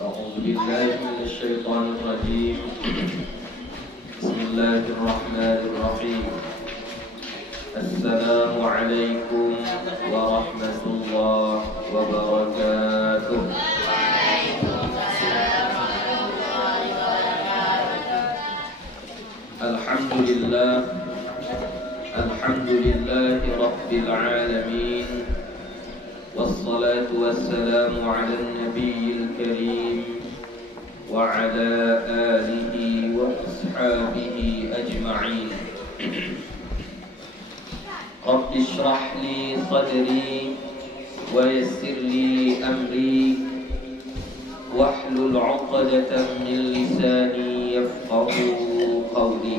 أعوذ بالله من الشيطان الرجيم. بسم الله الرحمن الرحيم. السلام عليكم ورحمة الله وبركاته. الحمد لله رب العالمين، والصلاة والسلام على النبي الكريم وعلى آله وأصحابه أجمعين. رب اشرح لي صدري ويسر لي أمري واحلل عقدة من لساني يفقه قولي.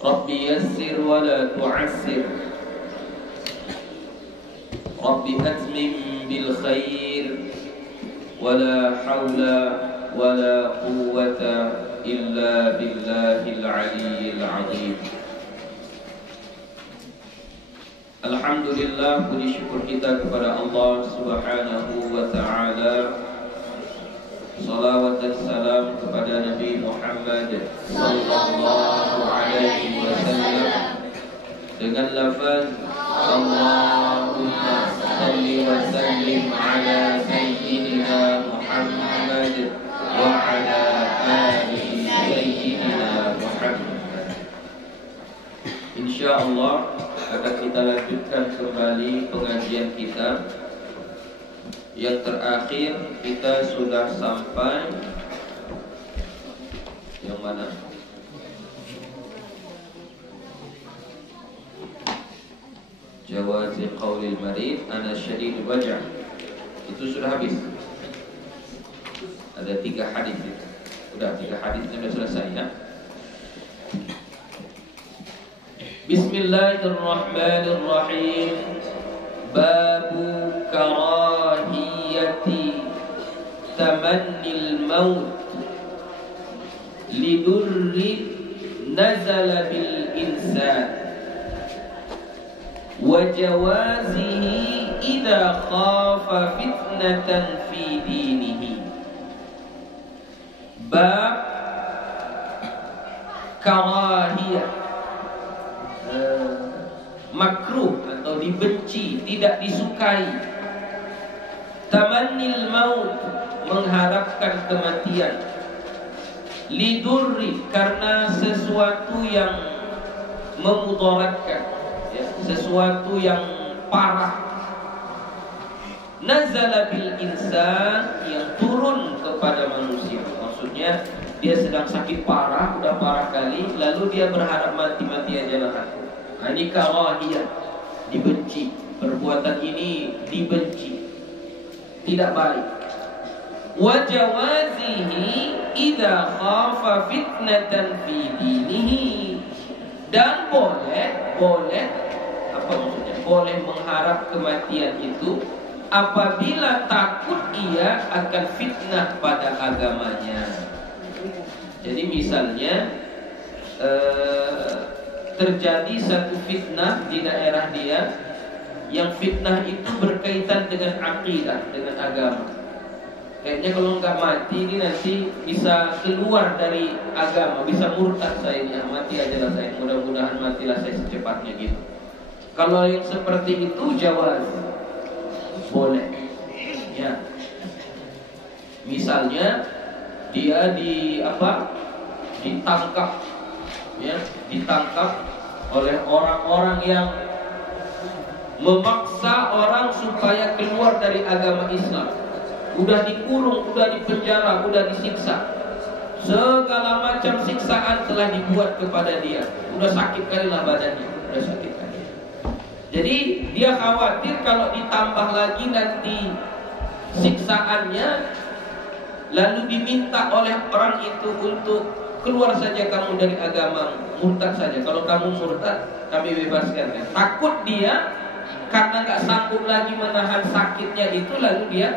رب يسر ولا تعسر، رب أتمم بالخير، ولا حول ولا قوة إلا بالله العلي العظيم. Alhamdulillah, puji syukur kita kepada Allah Subhanahu wa ta'ala. Salawat dan salam kepada Nabi Muhammad sallallahu alaihi wasallam dengan lafaz Allahumma salli wa sallim ala sayyidina Muhammad wa ala ali sayyidina Muhammad. Insyaallah akan kita lanjutkan kembali pengajian kita. Yang terakhir kita sudah sampai yang mana? Jawazi qaulil marid ana syadidul wajah. Itu sudah habis. Ada 3 hadis itu. Udah 3 hadisnya sudah selesai ya. Bismillahirrahmanirrahim. Babu karahiyati tamannil maut lidurri nazala bil insan wa jawazihi idha khafa fitnatan fi dinihi. Bab karahiyah, makruh atau dibenci, tidak disukai. Tamannil maut, mengharapkan kematian. Lidurri, karena sesuatu yang memudaratkan, ya, sesuatu yang parah. Nazala bil insan, yang turun kepada manusia. Maksudnya dia sedang sakit parah, udah parah kali, lalu dia berharap mati-mati aja lah aku. Ini karahiyah, dibenci. Perbuatan ini dibenci, tidak baik. Wa jawazihi idza khafa fitnatan fi dinihi. Dan boleh apa maksudnya? Boleh mengharap kematian itu apabila takut ia akan fitnah pada agamanya. Jadi misalnya terjadi satu fitnah di daerah dia, yang fitnah itu berkaitan dengan akidah, dengan agama. Kayaknya kalau nggak mati ini nanti bisa keluar dari agama, bisa murtad saya ini, mati aja lah saya, mudah-mudahan matilah saya secepatnya gitu. Kalau yang seperti itu jawaz, boleh. Ya, misalnya dia ditangkap, ya, ditangkap oleh orang-orang yang memaksa orang supaya keluar dari agama Islam. Udah dikurung, udah dipenjara, udah disiksa. Segala macam siksaan telah dibuat kepada dia. Udah sakit kali lah badannya, udah sakit kali. Jadi dia khawatir kalau ditambah lagi nanti siksaannya, lalu diminta oleh orang itu untuk keluar saja kamu dari agama, murtad saja. Kalau kamu murtad, kami bebaskan. Takut dia karena nggak sanggup lagi menahan sakitnya itu, lalu dia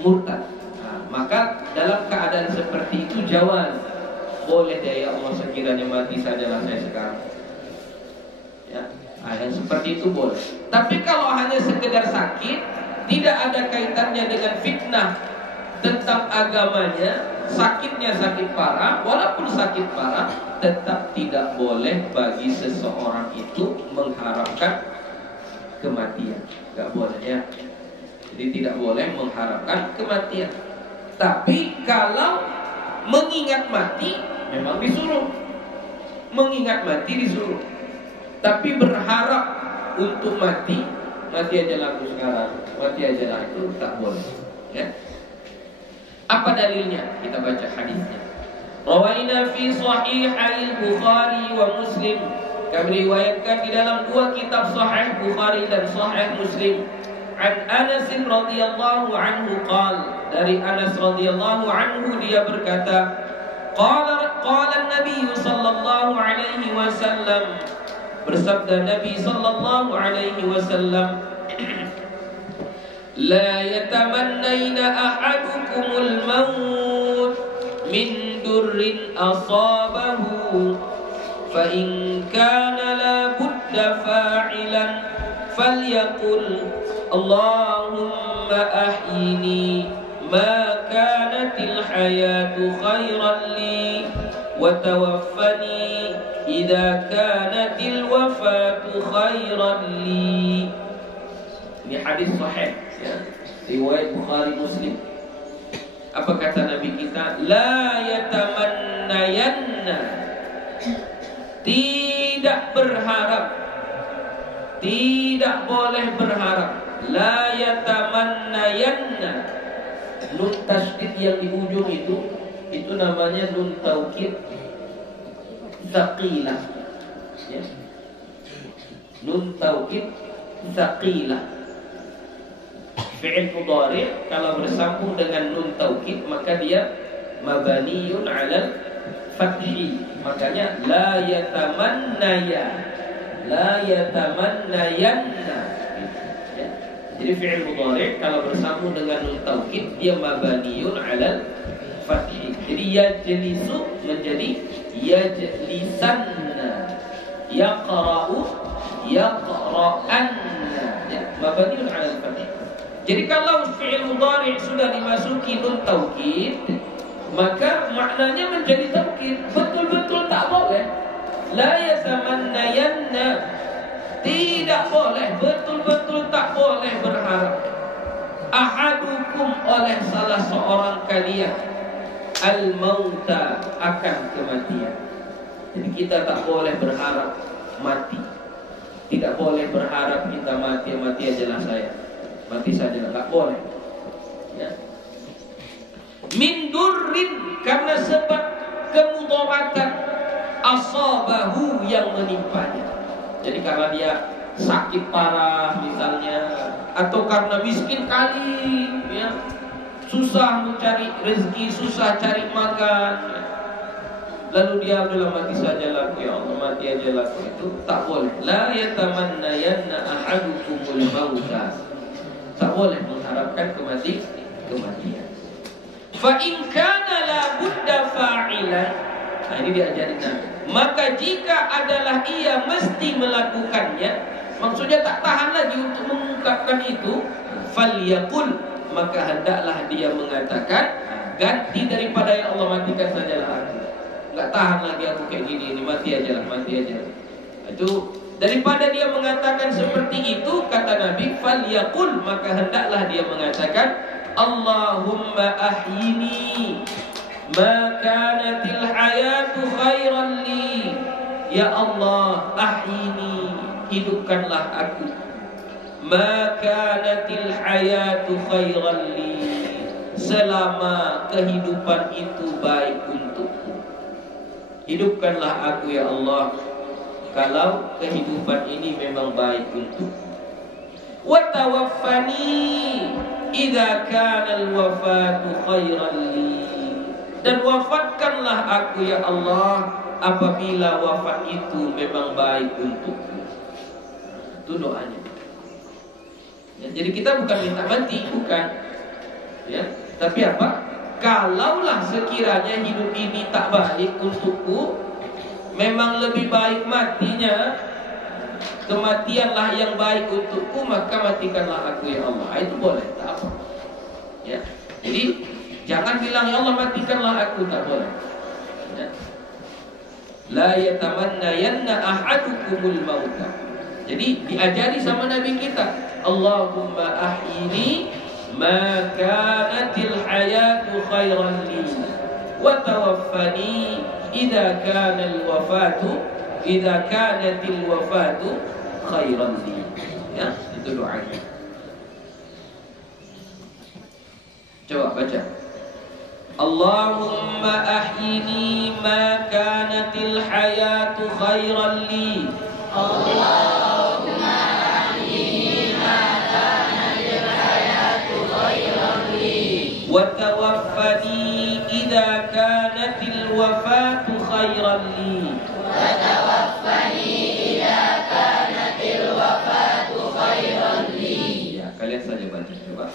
murtad. Nah, maka dalam keadaan seperti itu jawaz, boleh deh, ya Allah sekiranya mati sajalah saya sekarang. Ya, yang seperti itu boleh. Tapi kalau hanya sekedar sakit, tidak ada kaitannya dengan fitnah tentang agamanya, sakitnya sakit parah, walaupun sakit parah, tetap tidak boleh bagi seseorang itu mengharapkan kematian. Gak boleh ya. Jadi tidak boleh mengharapkan kematian. Tapi kalau mengingat mati, memang disuruh. Mengingat mati disuruh. Tapi berharap untuk mati aja lah aku sekarang, mati aja lah, itu tak boleh. Ya. Apa dalilnya? Kita baca hadisnya. Rawaina fi sahihai Bukhari wa Muslim. Kami riwayatkan di dalam dua kitab Sahih Bukhari dan Sahih Muslim. An Anas radhiyallahu anhu qala, dari Anas radhiyallahu anhu dia berkata, qala Nabi sallallahu alaihi wasallam, bersabda Nabi sallallahu alaihi wasallam, la yatamannaina ahadukumul maut min durrin asabahu fa in kana la budda fa'ilan falyaqul Allahumma ahyini ma kanatil hayatu khairan li wa tawaffani idza kanatil wafatu khairan li. Ini hadis sahih ya, riwayat Bukhari Muslim. Apa kata Nabi kita? La yatamannayanna, tidak berharap, tidak boleh berharap. La yatamannayanna, nun tasydid yang di ujung itu namanya nun taukid tsaqilah ya. Nun taukid tsaqilah, fi'il mudhari' kalau bersambung dengan nun taukid maka dia mabniyun 'alal fathi. Makanya la yatamannaya, la yatamannayanna ya. Jadi fi'il mudhari' kalau bersambung dengan nun taukid dia mabniyun 'alal fathi. Jadi yajlisu menjadi yajlisanna, yaqra'u yaqra'anna ya, mabniun 'alal fath. Jadi kalau fi'il mudhari' sudah dimasuki nun taukid, maka maknanya menjadi taukid, betul-betul tak boleh. La yatamannayanna, tidak boleh, betul-betul tak boleh berharap. Ahadukum, oleh salah seorang kalian, al-mauta, akan kematian. Jadi kita tak boleh berharap mati. Tidak boleh berharap kita mati ajalah saya, mati saja, tak boleh ya. Min durrin, karena sebab kemudaratan, asabahu, yang menimpanya. Jadi karena dia sakit parah misalnya, atau karena miskin kali ya, susah mencari rezeki, susah cari makan ya. Lalu dia adalah mati saja laku, ya Allah mati aja laku, itu tak boleh. La yatamannayanna ahadukumul mauta, tak boleh mengharapkan kematian. Fa in kana la budda fa'ilan, nah ini diajarin Nabi. Maka jika adalah ia mesti melakukannya, maksudnya tak tahan lagi untuk mengungkapkan itu, falyaqul, maka hendaklah dia mengatakan, ganti daripada ya Allah matikan sajalah aku, enggak tahan lagi aku kayak gini, ini mati aja lah. Itu daripada dia mengatakan seperti itu, kata Nabi, falyaqul, maka hendaklah dia mengatakan, Allahumma ahyini ma kanatil hayatu khairan li, ya Allah ahyini, hidupkanlah aku, ma kanatil hayatu khairan li, selama kehidupan itu baik untukku. Hidupkanlah aku ya Allah kalau kehidupan ini memang baik untukku. Wa tawaffani idza kana al-wafatu khairan li, dan wafatkanlah aku ya Allah apabila wafat itu memang baik untukku. Itu doanya ya, jadi kita bukan minta mati, bukan ya, tapi apa? Kalaulah sekiranya hidup ini tak baik untukku, memang lebih baik matinya, kematianlah yang baik untukku, maka matikanlah aku ya Allah. Itu boleh, tak apa. Ya. Jadi jangan bilang ya Allah matikanlah aku, tak boleh. Ya. La yatamannayanna ahadukumul mauta. Jadi diajari sama Nabi kita, Allahumma ahyini ma kanatil hayatu khairan li wa tawaffani idza kanatil wafatu khairan li. Ya, itu doanya. Coba baca. Allahumma ahyini ma kanatil hayatu khairan li. Allahumma ahyini ma kanatil hayatu khairan li. Wa tawaffani idza kanatil wafatu khairan li. Wa tawaffani idza kanatil wafatu khairan li. Ya, kalian saja baca coba.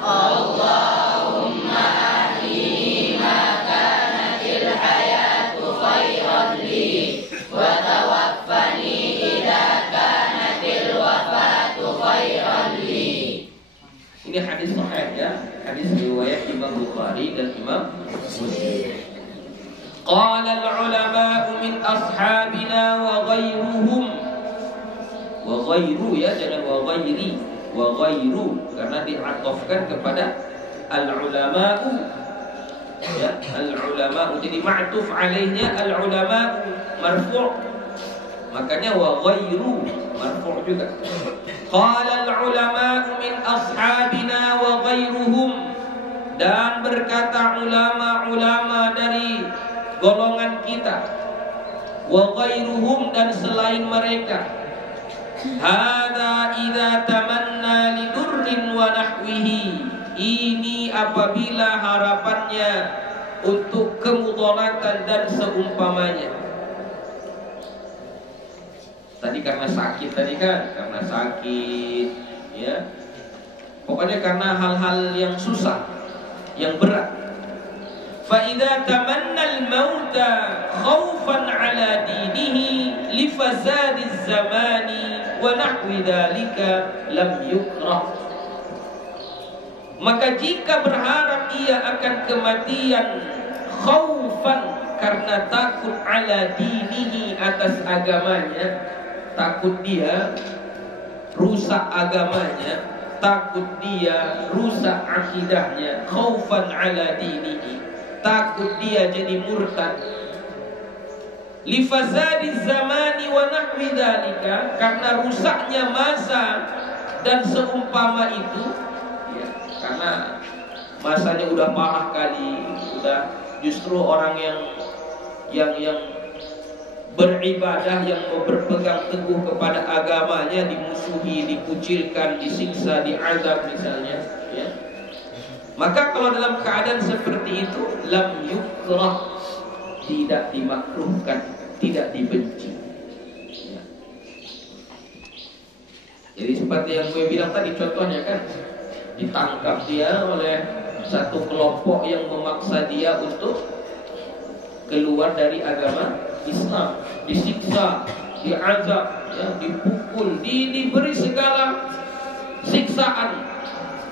Allahumma ahyini ma kanatil hayatu khairan li wa tawaffani idza kanatil wafatu khairan li. Ini hadis sahih ya, hadis riwayat Imam Bukhari dan Imam Muslim. Qala al-ulama min ashabina wa ghairuhum. Wa ghairu ya, jangan wa ghairi. Wa ghairu karena diatofkan kepada al-ulama'u. Ya, al-ulama'u jadi ma'tuf alaihnya al-ulama'u marfu'. Makanya wa ghairu marfu' juga. Qala al-ulama'u min ashabina wa ghairuhum, dan berkata ulama-ulama dari golongan kita, wa ghairuhum dan selain mereka, hada idza tamanna lidurrin wa nahwihi, ini apabila harapannya untuk kemudaratan dan seumpamanya. Tadi karena sakit tadi kan, karena sakit ya. Pokoknya karena hal-hal yang susah, yang berat. Fa idza tamanna al-mauta khaufan ala dinihi li fazadiz zamani wa nahwi dzalika lam yukrah. Maka jika berharap ia akan kematian khaufan karena takut ala dinihi atas agamanya, takut dia rusak agamanya, takut dia rusak akidahnya, khaufan ala dinihi, takut dia jadi murtad, li fazadiz zamani wa nahwi dzalika, karena rusaknya masa dan seumpama itu ya, karena masanya udah parah kali, udah justru orang yang beribadah, yang berpegang teguh kepada agamanya dimusuhi, dikucilkan, disiksa, diazab misalnya ya. Maka kalau dalam keadaan seperti itu lam yukrah, tidak dimakruhkan, tidak dibenci ya. Jadi seperti yang gue bilang tadi contohnya kan, ditangkap dia oleh satu kelompok yang memaksa dia untuk keluar dari agama Islam, disiksa, diazab, ya, dipukul, diberi segala siksaan,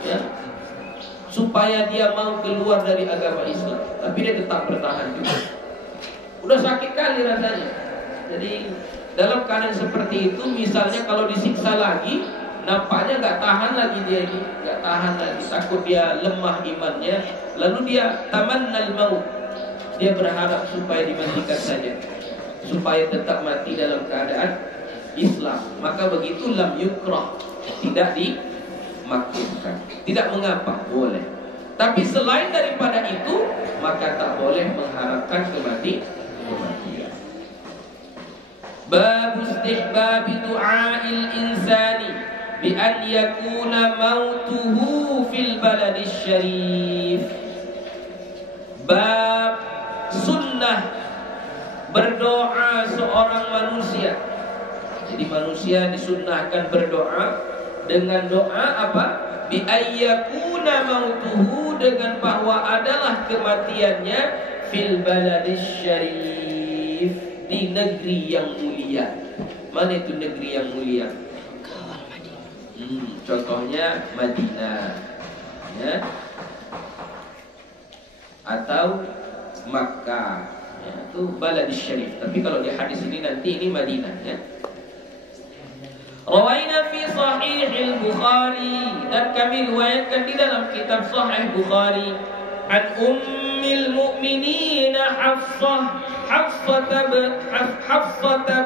ya, supaya dia mau keluar dari agama Islam, tapi dia tetap bertahan juga. Udah sakit kali rasanya. Jadi dalam keadaan seperti itu, misalnya kalau disiksa lagi, nampaknya nggak tahan lagi dia ini, nggak tahan lagi, takut dia lemah imannya, lalu dia tamannal maut, dia berharap supaya dimatikan saja, supaya tetap mati dalam keadaan Islam. Maka begitu lam yukrah, tidak dimakruhkan, tidak mengapa, boleh. Tapi selain daripada itu, maka tak boleh mengharapkan kematian. Bab istihbab du'a'il insani bi an yakuna mautuhu fil baladis syarif. Bab sunnah berdoa seorang manusia. Jadi manusia disunnahkan berdoa dengan doa apa? Bi ayyakuna mautuhu, dengan bahwa adalah kematiannya fil baladis syarif, di negeri yang mulia. Mana itu negeri yang mulia? Contohnya Madinah, ya, atau Makkah, ya, itu Baladis Syarif. Tapi kalau di hadis ini nanti ini Madinah, ya. Rawaina fi Sahih al-Bukhari, dan kami riwayatkan di dalam kitab Sahih Bukhari, an Ummil Mu'minin Hafsah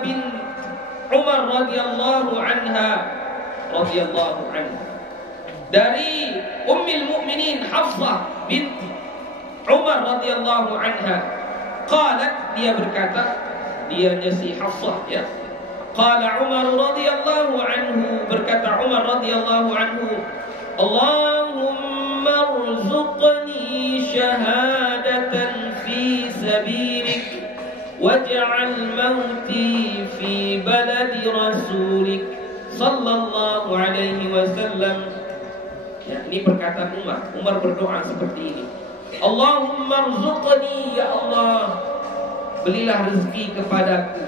bin Umar radhiyallahu anha. Dari Ummul Mukminin Hafsah binti Umar radhiyallahu anha, qalat, dia berkata, dianya si Hafsah, ya. Qala Umar radhiyallahu anhu, berkata Umar radhiyallahu anhu, Allahumma rzuqni syahadatan fi sabilik waj'al mauti fi baladi rasulik sallallahu alaihi wasallam. Ya, ini perkataan Umar. Umar berdoa seperti ini. Allahumma rzuqni, ya Allah, belilah rezeki kepadaku,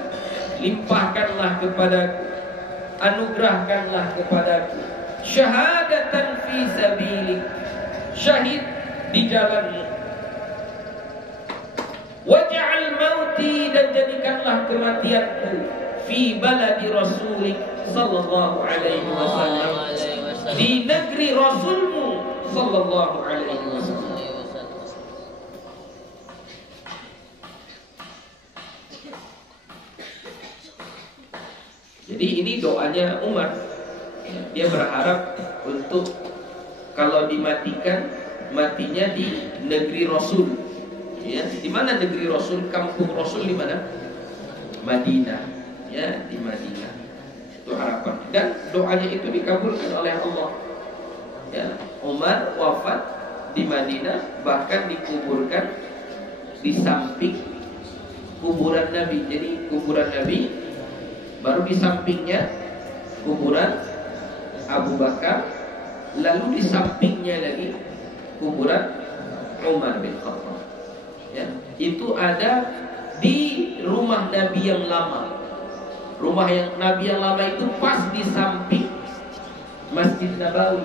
limpahkanlah kepadaku, anugerahkanlah kepadaku syahadatan fi sabilik, syahid di jalanmu, waj'al mauti, dan jadikanlah kematianku, fi baladi rasulik sallallahu alaihi wasallam, di negeri Rasulmu sallallahu alaihi wasallam. Jadi ini doanya Umar. Dia berharap untuk kalau dimatikan, matinya di negeri Rasul. Ya, di mana negeri Rasul? Kampung Rasul di mana? Madinah. Ya, di Madinah. Itu harapan. Dan doanya itu dikabulkan oleh Allah. Ya, Umar wafat di Madinah, bahkan dikuburkan di samping kuburan Nabi. Jadi kuburan Nabi, baru di sampingnya kuburan Abu Bakar, lalu di sampingnya lagi kuburan Umar bin Khattab. Ya, itu ada di rumah Nabi yang lama. Rumah yang Nabi yang lama itu pas di samping Masjid Nabawi.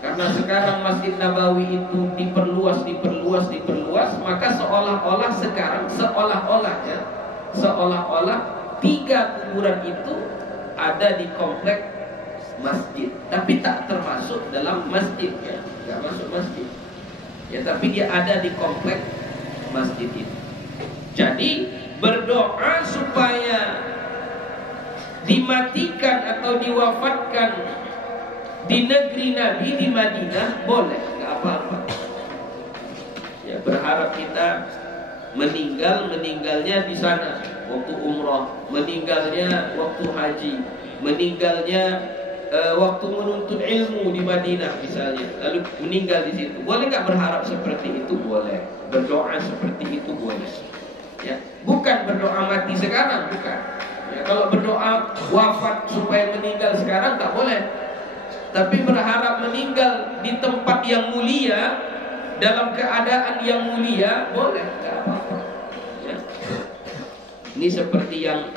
Karena sekarang Masjid Nabawi itu diperluas, maka seolah-olah sekarang seolah-olah 3 kuburan itu ada di komplek masjid, tapi tak termasuk dalam masjid, ya, nggak masuk masjid, ya, tapi dia ada di komplek masjid itu. Jadi berdoa supaya dimatikan atau diwafatkan di negeri Nabi, di Madinah, boleh, nggak apa-apa. Ya, berharap kita meninggalnya di sana waktu umrah, meninggalnya waktu haji, meninggalnya waktu menuntut ilmu di Madinah misalnya, lalu meninggal di situ. Boleh nggak berharap seperti itu? Boleh. Berdoa seperti itu boleh. Ya, bukan berdoa mati sekarang, bukan. Ya, kalau berdoa wafat supaya meninggal sekarang tak boleh. Tapi berharap meninggal di tempat yang mulia, dalam keadaan yang mulia, boleh, nggak apa-apa. Ya. Ini seperti yang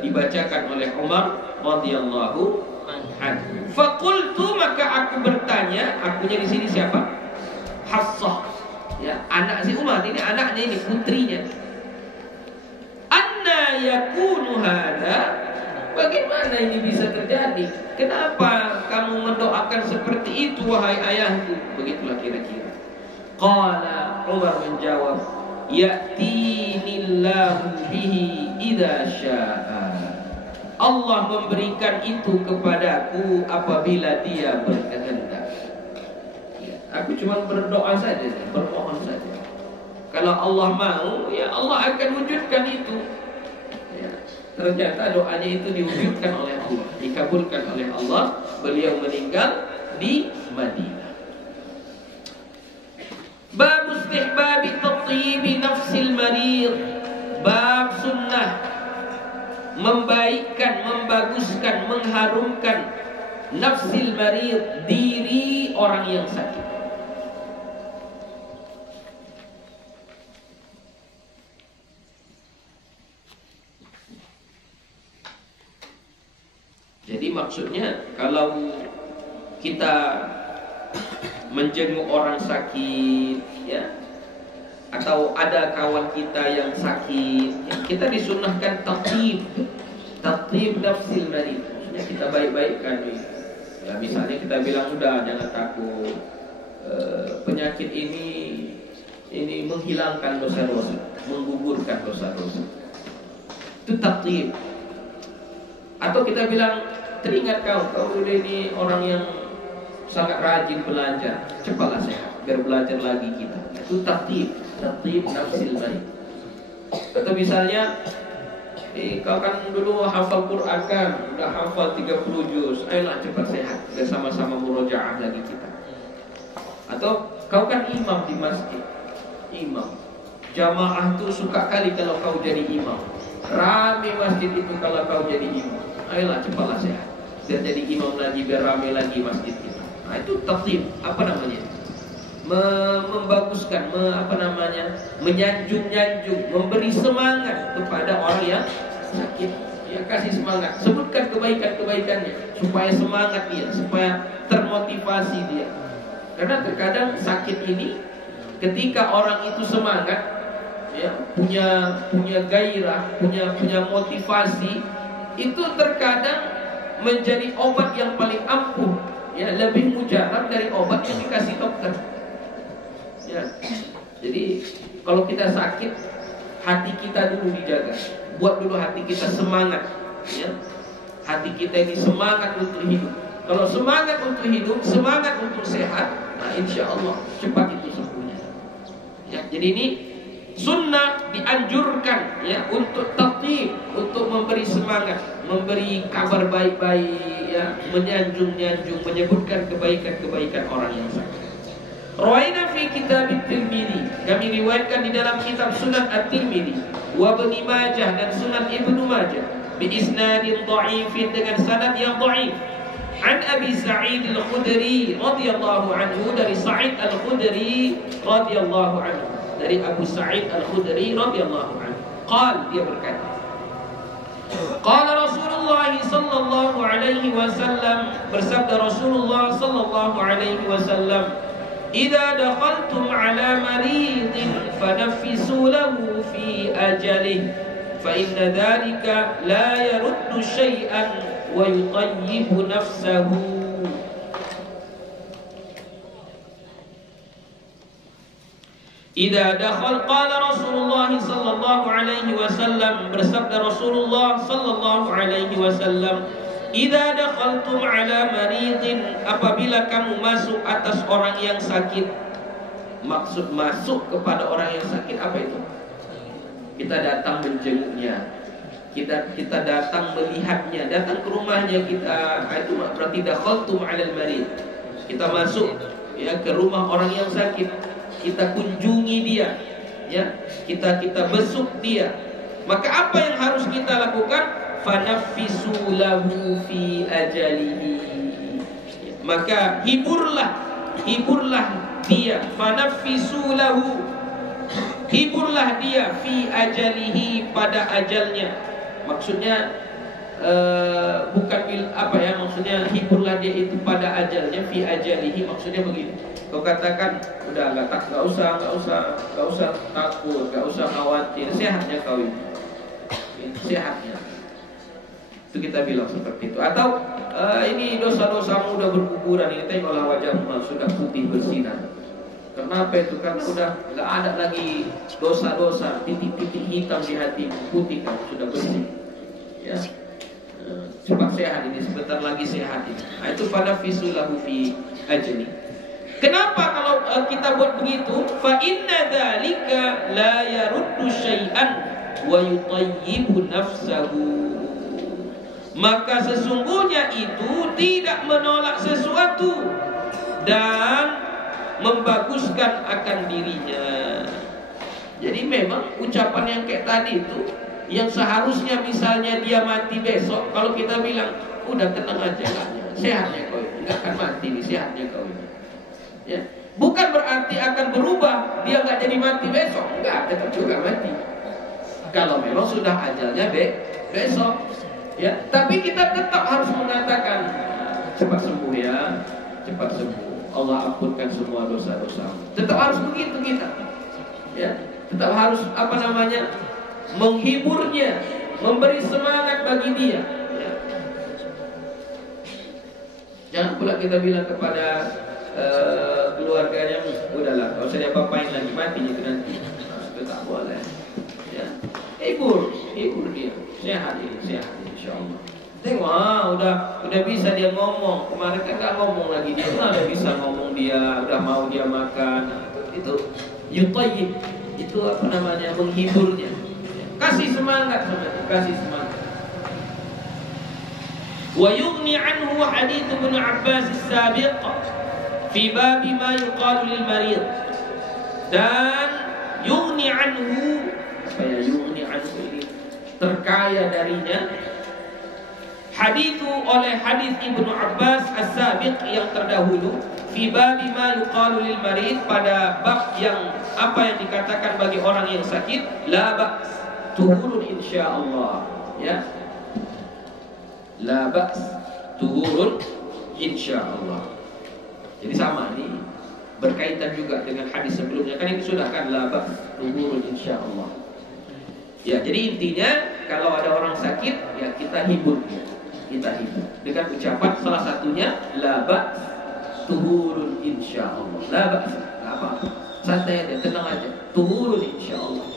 dibacakan oleh Umar radhiyallahu anhu. Faqultu, maka aku bertanya, akunya di sini siapa? Hafsah. Ya, anak si Umar ini, anaknya ini, putrinya. Anna yakunu hada? Bagaimana ini bisa terjadi? Kenapa kamu mendoakan seperti itu, wahai ayahku? Begitulah kira-kira. Qala, Umar menjawab, ya'tinillahu bihi idza syaa. Allah memberikan itu kepadaku apabila Dia berkehendak. Ya, aku cuma berdoa saja, bermohon saja. Kalau Allah mau, ya Allah akan wujudkan itu. Ya, ternyata doanya itu diwujudkan oleh Allah, dikabulkan oleh Allah. Beliau meninggal di Madinah. Bab istihbabi tatyibi nafsil marid. Bab sunnah membaikkan, membaguskan, mengharumkan nafsil marid, diri orang yang sakit. maksudnya kalau kita menjenguk orang sakit, ya, atau ada kawan kita yang sakit, ya, kita disunahkan tatib nafsil marid. Maksudnya kita baik-baikkan. Ya, misalnya kita bilang sudah jangan takut, penyakit ini menghilangkan dosa-dosa, menggugurkan dosa-dosa. Itu tatib. Atau kita bilang, teringat kau ini orang yang sangat rajin belajar, cepatlah sehat, biar belajar lagi kita. Itu tatib nafsil baik. Atau misalnya, kau kan dulu hafal Quran kan, udah hafal 30 juz, ayolah cepat sehat, biar sama-sama murojaah lagi kita. Atau kau kan imam di masjid, imam, jamaah tuh suka kali kalau kau jadi imam, rame masjid itu kalau kau jadi imam. Ayolah cepatlah sehat, biar jadi imam lagi, biar rame lagi masjid kita. Nah itu tatib, apa namanya? Membaguskan, menyanjung, memberi semangat kepada orang yang sakit. Ya, kasih semangat, sebutkan kebaikan-kebaikannya supaya semangat dia, supaya termotivasi dia. Karena terkadang sakit ini, ketika orang itu semangat, ya, punya gairah, punya motivasi, itu terkadang menjadi obat yang paling ampuh, ya, lebih mujarab dari obat yang dikasih dokter. Ya. Jadi kalau kita sakit, hati kita dulu dijaga. Buat dulu hati kita semangat, ya. Hati kita ini semangat untuk hidup. Kalau semangat untuk hidup, semangat untuk sehat, nah insya Allah cepat itu sembuhnya. Ya, jadi ini sunnah dianjurkan, ya, untuk tatib, untuk memberi semangat, memberi kabar baik-baik, ya, menyanjung-nyanjung, menyebutkan kebaikan-kebaikan orang yang sakit. Rawaina fi kitab At-Tirmidzi, kami riwayatkan di dalam kitab Sunan At-Tirmidzi, wa Ibnu Majah dan Sunan Ibnu Majah, bi isnadin dha'ifin, dengan sanad yang dha'if. An Abi Sa'id Al-Khudri radhiyallahu anhu, dari Sa'id Al-Khudri radhiyallahu anhu, dari Abu Sa'id Al-Khudri radhiyallahu anhu. Dia berkata, qala Rasulullah sallallahu alaihi wasallam, bersabda Rasulullah sallallahu alaihi wasallam, idza dakhaltum ala maridin fanaffisu lahu fi ajalihi fa inna dhalika la yaruddu syai'an wa yutayyibu nafsahu. Idza dakhal, qala Rasulullah sallallahu alaihi wasallam, bersabda Rasulullah sallallahu alaihi wasallam, idza dakhaltum ala maridin, apabila kamu masuk atas orang yang sakit. Maksud masuk kepada orang yang sakit apa itu? Kita datang menjenguknya, kita datang melihatnya, datang ke rumahnya kita. Itu berarti dakhaltum ala marid. Kita masuk, ya, ke rumah orang yang sakit, kita kunjungi dia, ya, kita besuk dia. Maka apa yang harus kita lakukan? Fanaffisu lahu fi ajalihi, maka hiburlah dia. Fanaffisu lahu, hiburlah dia, fi ajalihi, pada ajalnya. Maksudnya bukan maksudnya hiburlah dia itu pada ajalnya, fi ajalihi. Maksudnya begini, kau katakan udah enggak usah takut, enggak usah khawatir, sehatnya kau ini, sehatnya. Itu kita bilang seperti itu. Atau ini dosa-dosamu udah berguguran, ini tengoklah wajahmu sudah putih bersinar. Kenapa itu? Karena sudah nggak ada lagi dosa-dosa, titik-titik hitam di hatimu, putih kan, sudah bersih. Ya, cepat sehat ini, sebentar lagi sehat ini. Nah, itu pada fisulahu fi ajli. Kenapa kalau kita buat begitu? Fa inna dzalika la yaruddu syai'an wa yutayyibu nafsahu. Maka sesungguhnya itu tidak menolak sesuatu dan membaguskan akan dirinya. Jadi memang ucapan yang kayak tadi itu, yang seharusnya misalnya dia mati besok, kalau kita bilang udah tenang aja lah, sehatnya kau ini, nggak akan mati nih, sehatnya kau ini, ya. Bukan berarti akan berubah, dia nggak jadi mati besok, nggak, tetap juga mati. Kalau memang sudah ajalnya besok. Ya, tapi kita tetap harus mengatakan cepat sembuh ya, cepat sembuh. Allah ampunkan semua dosa-dosa. Tetap harus begitu kita. Ya, tetap harus menghiburnya, memberi semangat bagi dia. Ya. Jangan pula kita bilang kepada keluarganya, udahlah, kalau saya apa-apain lagi, mati itu nanti. Itu tak boleh. Ya. Hibur dia. Sehat insyaallah. Tengok, udah bisa dia ngomong. Kemarin kan gak ngomong lagi dia. Udah bisa ngomong dia, udah mau dia makan. Itu yutayyib. Itu menghiburnya. Kasih semangat sama dia, kasih semangat. Wa yughni anhu hadits Ibnu Abbas as-sabiq fi bab ma yuqalu lil marid. Dan yughni anhu, yughni anhu ini terkaya darinya oleh hadis Ibnu Abbas as-sabiq yang terdahulu fi bab ma yuqalu lil marid, pada bab yang apa yang dikatakan bagi orang yang sakit, la ba's tuhurun insyaallah, ya, la ba's tuhurun insyaallah. Jadi sama nih, berkaitan juga dengan hadis sebelumnya, kan itu sudah kan, la ba's tuhurun insyaallah. Ya, jadi intinya kalau ada orang sakit, ya kita hibur dia. Kita hibur dengan ucapan salah satunya la ba's tuhurun insyaallah. La ba's, apa? Santai aja, tenang aja. Tuhurun insyaallah.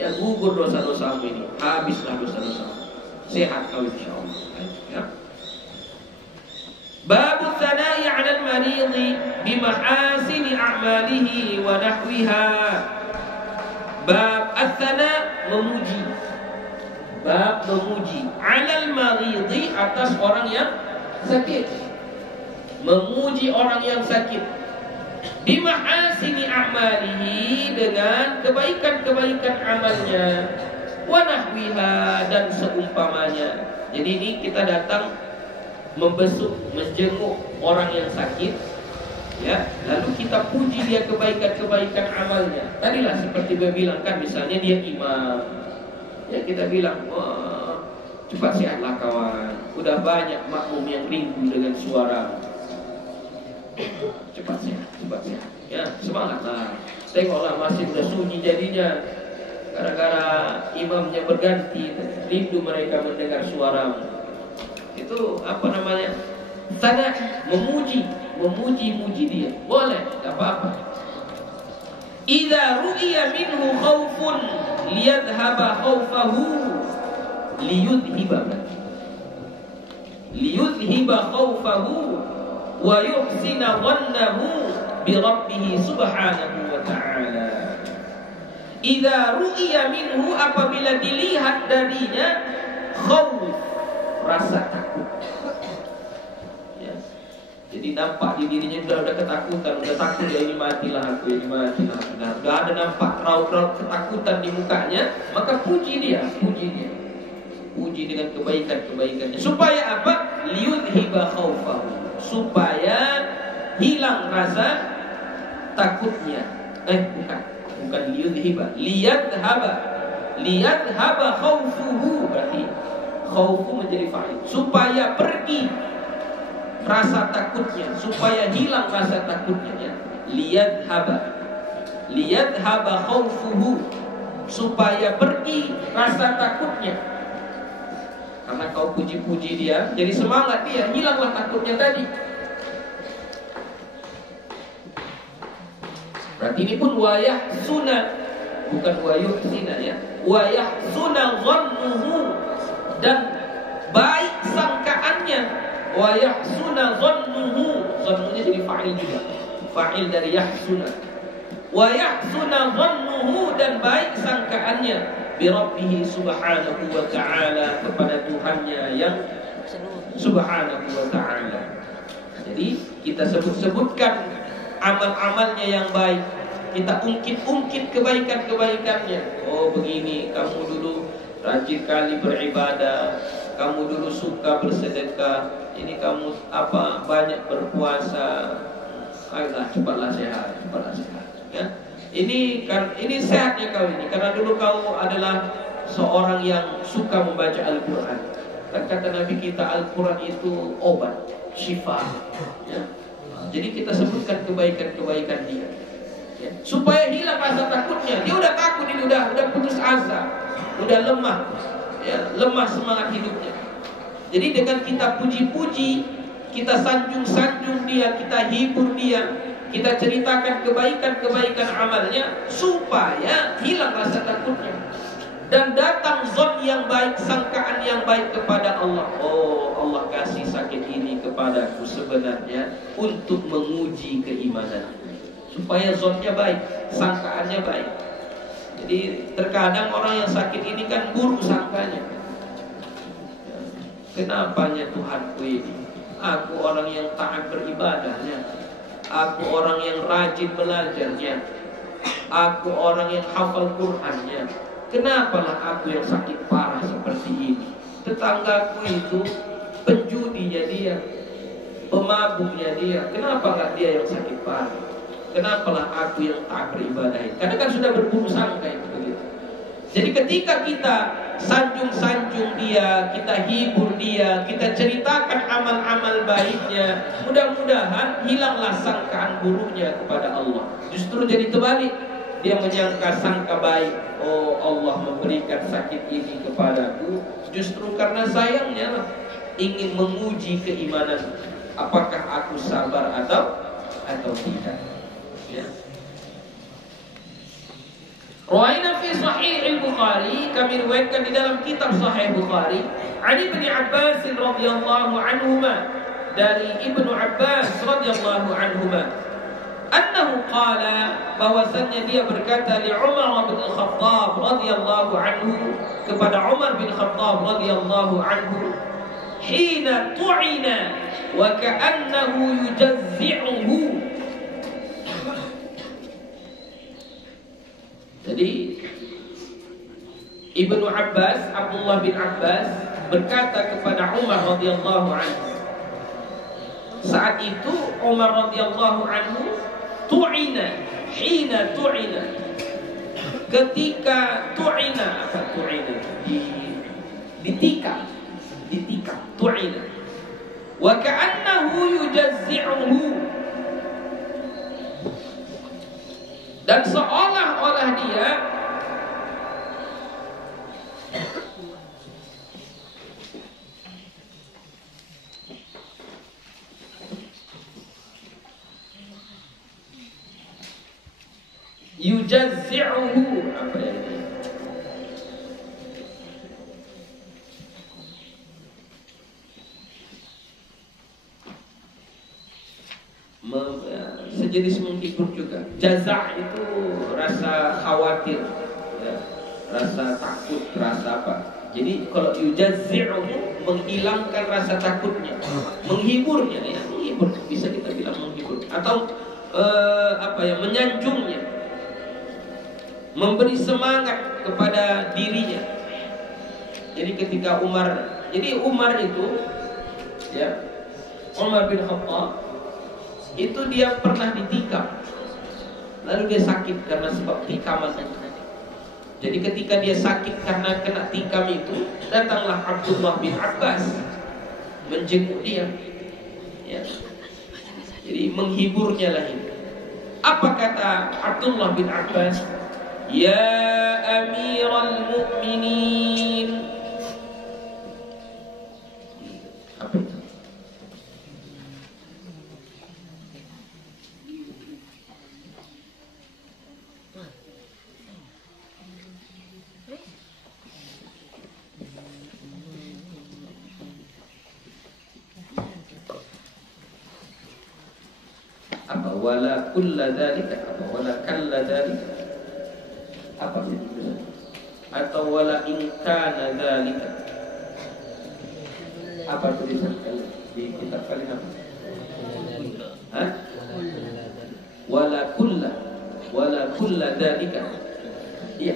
Ya, gugur dosa-dosamu ini, habislah dosa-dosamu. Sehat kau insyaallah. Ya. Bab tsana'i 'ala al-marid bi mahasin a'malihi wa nahwiha. Bab ats-tsana', memuji. Bab memuji 'ala al-marid, atas orang yang sakit. Memuji orang yang sakit. Bi mahasini a'malihi, dengan kebaikan-kebaikan amalnya, wa nahwiha, dan seumpamanya. Jadi ini kita datang membesuk, menjenguk orang yang sakit, ya, lalu kita puji dia kebaikan-kebaikan amalnya. Tadilah seperti gue bilang kan, misalnya dia imam, ya kita bilang, wah, cepat sehatlah kawan, udah banyak makmum yang rindu dengan suara. Cepat sehat, ya, semangatlah. Tengoklah masih udah sunyi jadinya, gara-gara imamnya berganti, rindu mereka mendengar suaramu. Itu sana memuji dia, boleh, tak apa-apa. Idza ru'iya minhu khaufun liyadhhaba khaufahu liyudhiba khaufahu wa yuhsina dhannahu bi rabbih subhanahu wa ta'ala. Idza ru'iya minhu, apabila dilihat darinya khauf, rasa takut. Ya. Jadi nampak di dirinya udah ketakutan, udah takut, ya ini matilah aku. Nah, udah ada nampak raut-raut ketakutan di mukanya, maka puji dia. Puji dengan kebaikan-kebaikannya. Supaya apa? Liyudhiba khaufahu, supaya hilang rasa takutnya. Bukan liyudhiba, liyadhhaba khaufuhu, berarti khaufu menjadi fa'il, supaya pergi rasa takutnya, supaya hilang rasa takutnya, ya. Liyadhhaba khaufuhu, supaya pergi rasa takutnya. Karena kau puji-puji dia, jadi semangat dia, hilanglah takutnya tadi. Berarti ini pun wayahsuna, bukan wayuhsina, ya. Wayahsuna dhannuhu, dan baik sangkaannya. Wayahsuna dhannuhu, dhannunya jadi fa'il juga, fa'il dari yahsuna. Wayahsuna dhannuhu, dan baik sangkaannya bi rabbih subhanahu wa ta'ala, kepada Tuhannya yang subhanahu wa ta'ala. Jadi kita sebut-sebutkan amal-amalnya yang baik, kita ungkit-ungkit kebaikan-kebaikannya. Oh begini, kamu dulu rajin kali beribadah, kamu dulu suka bersedekah, ini kamu banyak berpuasa. Ayolah, cepatlah sehat. Ya. Ini sehatnya kau ini, karena dulu kau adalah seorang yang suka membaca Al-Quran. Dan kata Nabi kita Al-Quran itu obat, syifa. Ya. Jadi kita sebutkan kebaikan-kebaikan dia. Ya. Supaya hilang rasa takutnya. Dia udah takut, ini udah putus asa, udah lemah, ya, lemah semangat hidupnya. Jadi dengan kita puji-puji, kita sanjung-sanjung dia, kita hibur dia, kita ceritakan kebaikan-kebaikan amalnya, supaya hilang rasa takutnya. Dan datang zon yang baik, sangkaan yang baik kepada Allah. Oh, Allah kasih sakit ini kepadaku sebenarnya untuk menguji keimanan, supaya zonnya baik, sangkaannya baik. Jadi terkadang orang yang sakit ini kan buruk sangkanya. Kenapanya Tuhanku ini? Aku orang yang taat beribadahnya, aku orang yang rajin belajarnya, aku orang yang hafal Qur'annya. Kenapalah aku yang sakit parah seperti ini? Tetanggaku itu penjudinya dia, pemabuknya dia. Kenapa nggak dia yang sakit parah? Kenapalah aku yang tak beribadah? Karena kan sudah berburuk sangka itu begitu. Jadi ketika kita sanjung-sanjung dia, kita hibur dia, kita ceritakan amal-amal baiknya, mudah-mudahan hilanglah sangkaan buruknya kepada Allah. Justru jadi terbalik, dia menyangka sangka baik. Oh, Allah memberikan sakit ini kepadaku justru karena sayangnya lah, ingin menguji keimanan, apakah aku sabar atau tidak. Ya. Rawaina fi Sahih Al-Bukhari, kami riwayatkan di dalam kitab Sahih Bukhari, Ali bin Abbas radhiyallahu anhuma, dari Ibnu Abbas radhiyallahu anhuma, annahu qala, bahwasannya dia berkata li Umar bin Khattab radhiyallahu anhu, kepada Umar bin Khattab radhiyallahu anhu, hina tu'ina wa ka'annahu yujazzi'uhu. Jadi Ibnu Abbas, Abdullah bin Abbas berkata kepada Umar radhiyallahu anhu, saat itu Umar radhiyallahu anhu tu'ina, hina tu'ina, ketika tu'ina, apa tu'ina? Ditikam, tu'ina. Wa ka'annahu yujazzi'uhu, dan seolah-olah dia yujazzi'uhu, apa ya ini? Sejenis menghibur juga. Jaza' itu rasa khawatir, ya, rasa takut, rasa apa. Jadi kalau yujazzi'uhu, menghilangkan rasa takutnya, menghiburnya, ya, menghibur, bisa kita bilang menghibur, atau apa ya, menyanjungnya, memberi semangat kepada dirinya. Jadi ketika Umar itu, ya, Umar bin Khattab itu dia pernah ditikam, lalu dia sakit karena sebab tikaman itu. Jadi ketika dia sakit karena kena tikam itu, datanglah Abdullah bin Abbas menjenguk dia, ya. Jadi menghiburnya lah ini. Apa kata Abdullah bin Abbas? Ya Amiral Mu'minin. Apa itu? Apa wala kulla dzalika, apa wala kalla dzalika, apa itu? Atau wala in kana dzalika, apa tulisan di kitab kalian apa? Hah? Wala kulla dzalika. Iya.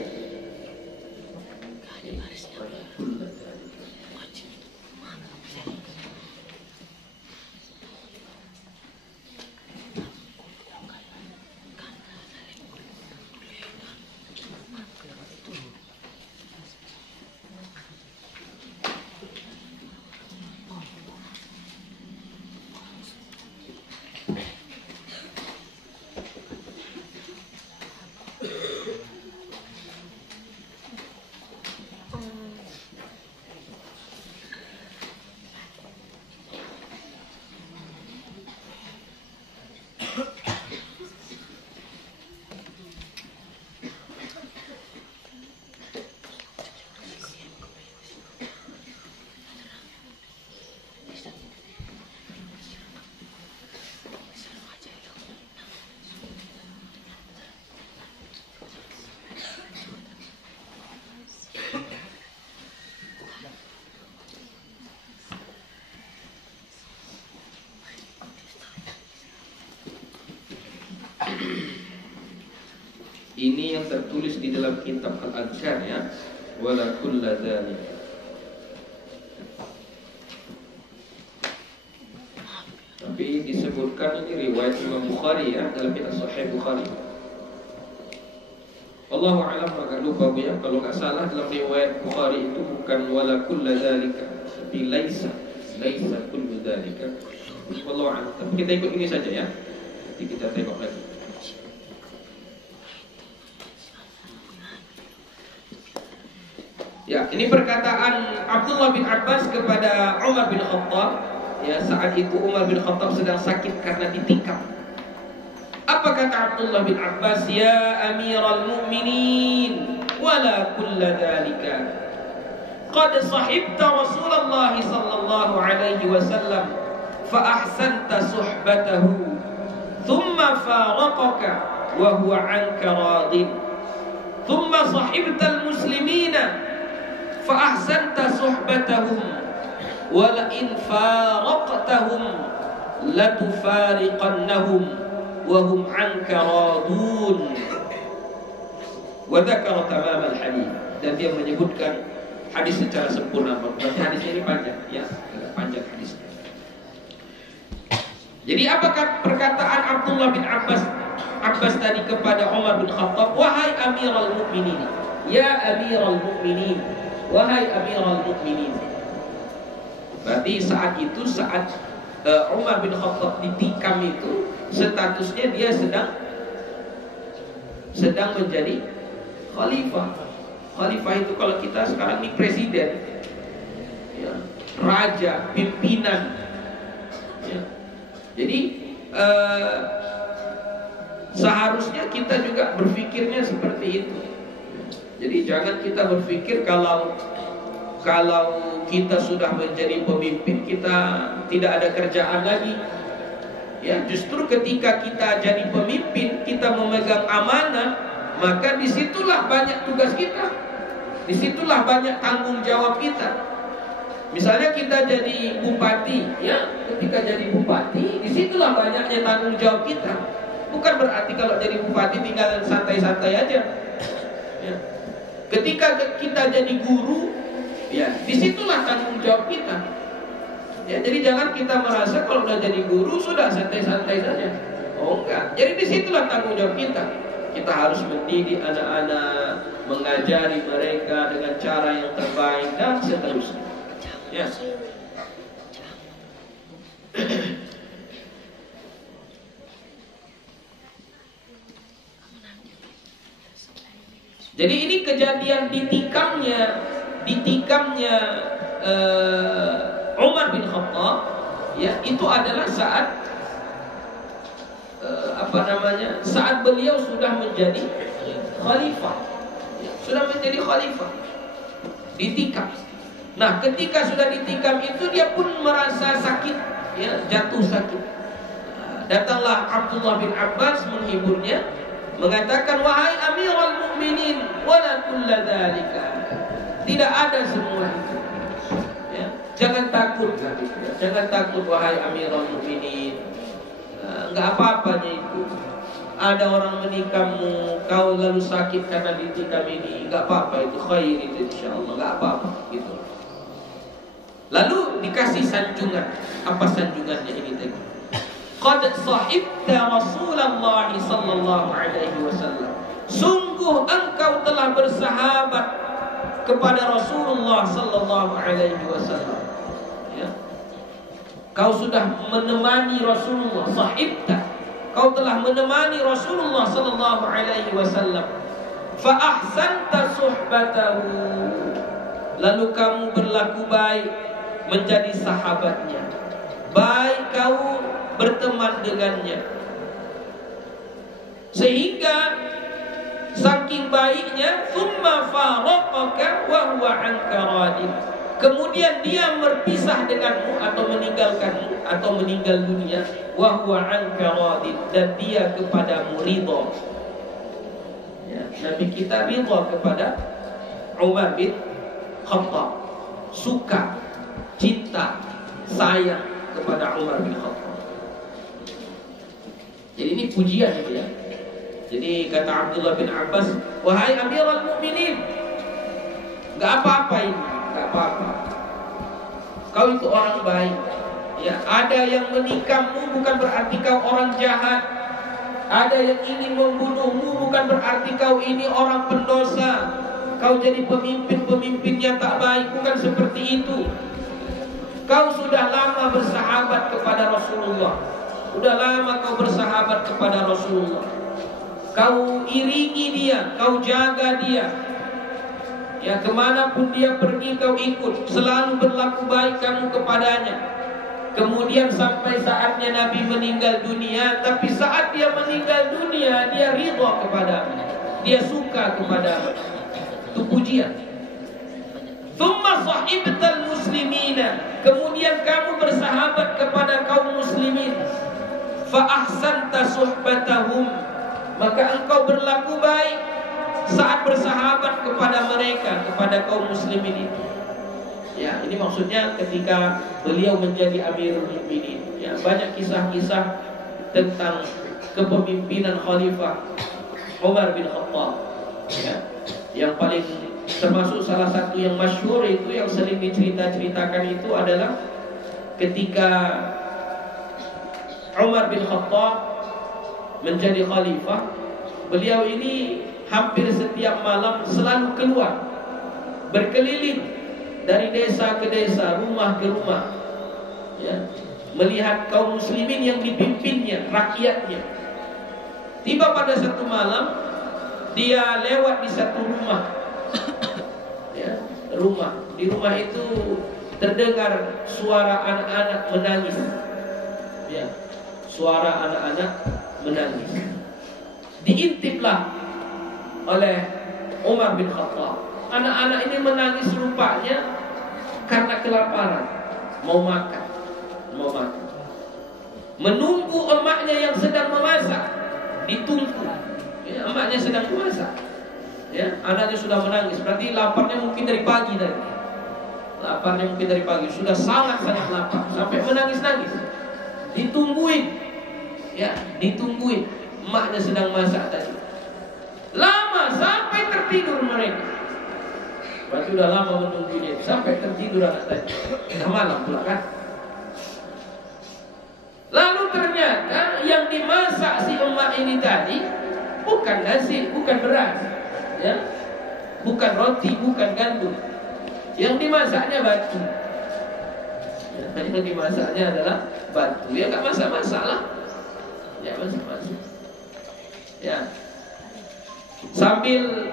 Ini yang tertulis di dalam kitab Al-Adhkar ya. Wala kulla dzalik. Tapi disebutkan ini riwayat Imam Bukhari ya, dalam kitab Sahih Bukhari. Allahu a'lam, agak lupa ya, kalau nggak salah dalam riwayat Bukhari itu bukan wala kulla dzalika, tapi laisa kullu dzalika. Wallahu a'lam. Tapi kita ikut ini saja ya. Nanti kita tengok lagi. Ya, ini perkataan Abdullah bin Abbas kepada Umar bin Khattab. Ya, saat itu Umar bin Khattab sedang sakit karena ditikam. Apa kata Abdullah bin Abbas? Ya Amiral Mu'minin, wala kulla dzalika. Qad sahibta Rasulullah sallallahu alaihi wasallam fa ahsanta suhbatahu, thumma faraqaka wa huwa 'anka radin. Thumma sahibta al-muslimina fa ahsanta suhbatahum, wala in faraqtahum latufariqannahum wa hum 'anka radun. Wa dzakara tamam al-hadits. Dan dia menyebutkan hadis secara sempurna. Berarti hadisnya ini panjang ya, agak panjang hadisnya. Jadi apakah perkataan Abdullah bin Abbas tadi kepada Umar bin Khattab? Wahai Amirul Mukminin, ya Amirul Mukminin, wahai Amirul Mukminin. Berarti saat Umar bin Khattab ditikam itu, statusnya dia sedang menjadi khalifah. Khalifah itu kalau kita sekarang ini presiden, ya, raja, pimpinan. Ya. Jadi seharusnya kita juga berpikirnya seperti itu. Jadi jangan kita berpikir kalau kita sudah menjadi pemimpin, kita tidak ada kerjaan lagi. Ya, justru ketika kita jadi pemimpin, kita memegang amanah, maka disitulah banyak tugas kita, disitulah banyak tanggung jawab kita. Misalnya kita jadi bupati, ya, ketika jadi bupati, disitulah banyaknya tanggung jawab kita. Bukan berarti kalau jadi bupati tinggal santai-santai aja. Ya. Ketika kita jadi guru, ya, disitulah tanggung jawab kita. Ya, jadi jangan kita merasa kalau udah jadi guru sudah santai-santai saja. Oh enggak. Jadi disitulah tanggung jawab kita. Kita harus mendidik anak-anak, mengajari mereka dengan cara yang terbaik dan seterusnya. Ya. Jadi ini kejadian ditikamnya Umar bin Khattab, ya, itu adalah saat saat beliau sudah menjadi khalifah, ya, sudah menjadi khalifah, ditikam. Nah, ketika sudah ditikam itu dia pun merasa sakit, ya, jatuh sakit. Datanglah Abdullah bin Abbas menghiburnya, mengatakan, wahai Amirul Mukminin, wala kulla dzalika. Tidak ada semua itu. Ya, jangan takut, jangan takut wahai Amirul Mukminin. Enggak apa-apanya itu. Ada orang menikamu, kau lalu sakit karena ditikam ini, enggak apa-apa, itu khair itu insyaallah, enggak apa-apa gitu. Lalu dikasih sanjungan. Apa sanjungannya ini tadi? Qad sahibta Rasulullah sallallahu alaihi wasallam. Sungguh engkau telah bersahabat kepada Rasulullah sallallahu alaihi wasallam. Ya. Kau sudah menemani Rasulullah, sahibta. Kau telah menemani Rasulullah sallallahu alaihi wasallam. Fa ahsanta suhbatahu. Lalu kamu berlaku baik menjadi sahabatnya. Baik kau berteman dengannya. Sehingga saking baiknya, thumma faraqaka wa huwa 'anka radin. Kemudian dia berpisah denganmu atau meninggalkanmu atau meninggal dunia, wa huwa 'anka radin, dan dia kepadamu ridha. Ya, Nabi kita ridha kepada Umar bin Khattab, suka, cinta, sayang kepada Umar bin Khattab. Jadi ini pujian itu ya. Jadi kata Abdullah bin Abbas, wahai Amirul Mukminin, nggak apa-apa ini, nggak apa-apa. Kau itu orang baik. Ya, ada yang menikahmu bukan berarti kau orang jahat. Ada yang ingin membunuhmu bukan berarti kau ini orang pendosa. Kau jadi pemimpin-pemimpinnya tak baik, bukan seperti itu. Kau sudah lama bersahabat kepada Rasulullah. Sudah lama kau bersahabat kepada Rasulullah. Kau iringi dia, kau jaga dia. Ya, kemanapun dia pergi kau ikut. Selalu berlaku baik kamu kepadanya. Kemudian sampai saatnya Nabi meninggal dunia. Tapi saat dia meninggal dunia, dia ridha kepadamu, dia suka kepadamu. Itu pujian. Thumma sahibtal muslimina, kemudian kamu bersahabat kepada kaum muslimin. Fa ahsanta suhbatahum, maka engkau berlaku baik saat bersahabat kepada mereka, kepada kaum muslimin itu. Ya, ini maksudnya ketika beliau menjadi Amirul Mukminin. Ya, banyak kisah-kisah tentang kepemimpinan Khalifah Umar bin Khattab. Ya, yang paling termasuk salah satu yang masyhur itu yang sering diceritakan itu adalah ketika Umar bin Khattab menjadi khalifah, beliau ini hampir setiap malam selalu keluar berkeliling dari desa ke desa, rumah ke rumah, ya, melihat kaum muslimin yang dipimpinnya, rakyatnya. Tiba pada satu malam dia lewat di satu rumah, ya, rumah. Di rumah itu terdengar suara anak-anak menangis, ya, suara anak-anak menangis. Diintiplah oleh Umar bin Khattab. Anak-anak ini menangis rupanya karena kelaparan, mau makan. Menunggu emaknya yang sedang memasak, ditunggu. Ya, emaknya sedang memasak. Ya, anaknya sudah menangis. Berarti laparnya mungkin dari pagi tadi. Laparnya mungkin dari pagi. Sudah sangat-sangat lapar sampai menangis-nangis. Ditungguin. Ya, ditungguin. Emaknya sedang masak tadi. Lama sampai tertidur mereka. Berarti udah lama menunggu dia sampai tertidur anak tadi. Tengah malam pula kan. Lalu ternyata yang dimasak si emak ini tadi bukan nasi, bukan beras, ya, bukan roti, bukan gandum. Yang dimasaknya batu. Ya, yang dimasaknya adalah batu. Ya nggak masak-masak lah. Ya masak-masak. Ya. Sambil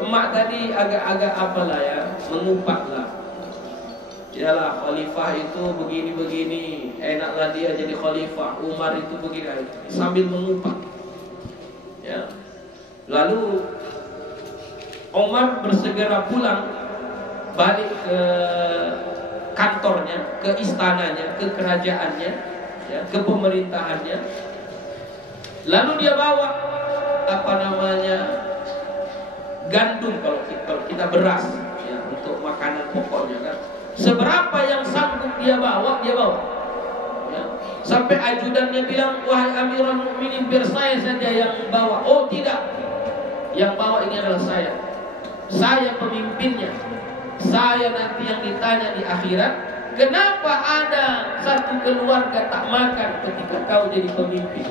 emak tadi agak-agak apalah ya, mengupak lah. Yalah, khalifah itu begini-begini, enaklah dia jadi khalifah. Umar itu begini, sambil mengupak. Ya. Lalu Umar bersegera pulang, balik ke kantornya, ke istananya, ke kerajaannya, ya, ke pemerintahannya. Lalu dia bawa gandum, kalau kita beras, ya, untuk makanan pokoknya kan. Seberapa yang sanggup dia bawa, ya. Sampai ajudannya bilang, wahai Amirul Mukminin, biar saya saja yang bawa. Oh tidak, yang bawa ini adalah saya. Saya pemimpinnya. Saya nanti yang ditanya di akhirat, kenapa ada satu keluarga tak makan ketika kau jadi pemimpin?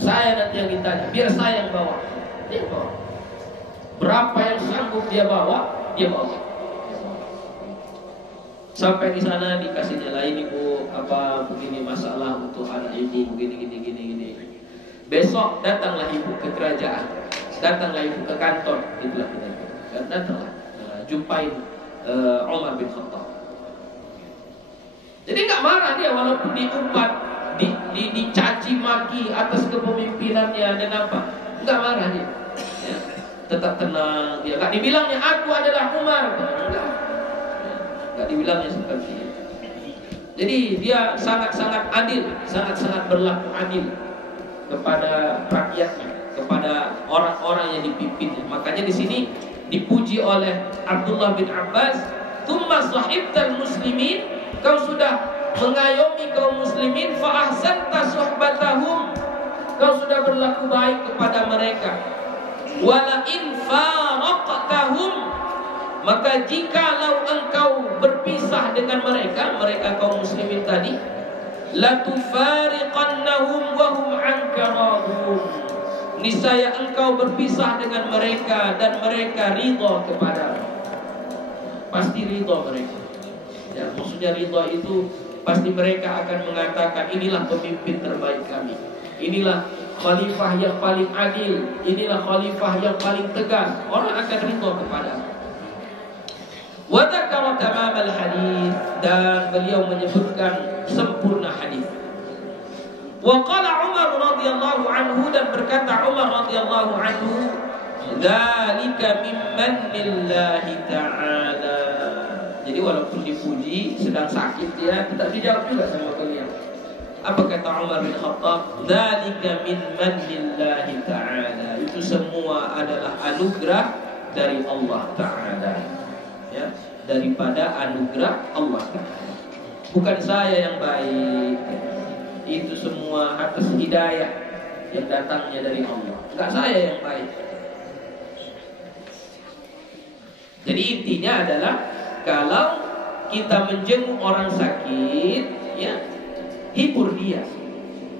Saya nanti yang ditanya, biar saya yang bawa. Dia bawa. Berapa yang sanggup dia bawa, dia bawa. Sampai di sana dikasih nyalain, ibu apa begini masalah untuk anak ibu begini. Besok datanglah ibu ke kerajaan, datanglah ibu ke kantor, itulah kita. Datanglah jumpain Umar bin Khattab. Jadi nggak marah dia walaupun diumpat, dicaci maki atas kepemimpinannya dan apa, nggak marah dia. Ya, tetap tenang dia. Nggak dibilangnya aku adalah Umar, nggak dibilangnya seperti itu. Jadi dia sangat-sangat adil, sangat-sangat berlaku adil kepada rakyatnya, kepada orang-orang yang dipimpinnya. Makanya di sini dipuji oleh Abdullah bin Abbas, "Tsumma sahibtal muslimin," kau sudah mengayomi kaum muslimin, fa ahsanta suhbatahum, kau Engkau sudah berlaku baik kepada mereka. Wala in faraqtahum, maka jikalau engkau berpisah dengan mereka kaum muslimin tadi, la tufariqannahum wa hum anka radun, niscaya engkau berpisah dengan mereka dan mereka ridha kepadamu. Pasti ridha mereka. Ya, maksudnya ridha itu pasti mereka akan mengatakan, inilah pemimpin terbaik kami, inilah khalifah yang paling adil, inilah khalifah yang paling tegas. Orang akan ridha kepadamu. Wa dzakara tamam al-hadis, dan beliau menyebutkan sempurna hadis. Wa qala Umar radhiyallahu anhu, dan berkata Umar radhiyallahu anhu, dzalika mimmannillahi ta'ala. Jadi walaupun dipuji, sedang sakit dia, tetap dijawab juga sama beliau. Apa kata Umar bin Khattab? Dzalika min mannillahi ta'ala. Itu semua adalah anugerah dari Allah Ta'ala. Ya, daripada anugerah Allah Ta'ala. Bukan saya yang baik. Itu semua atas hidayah yang datangnya dari Allah. Enggak saya yang baik. Jadi intinya adalah kalau kita menjenguk orang sakit, ya, hibur dia,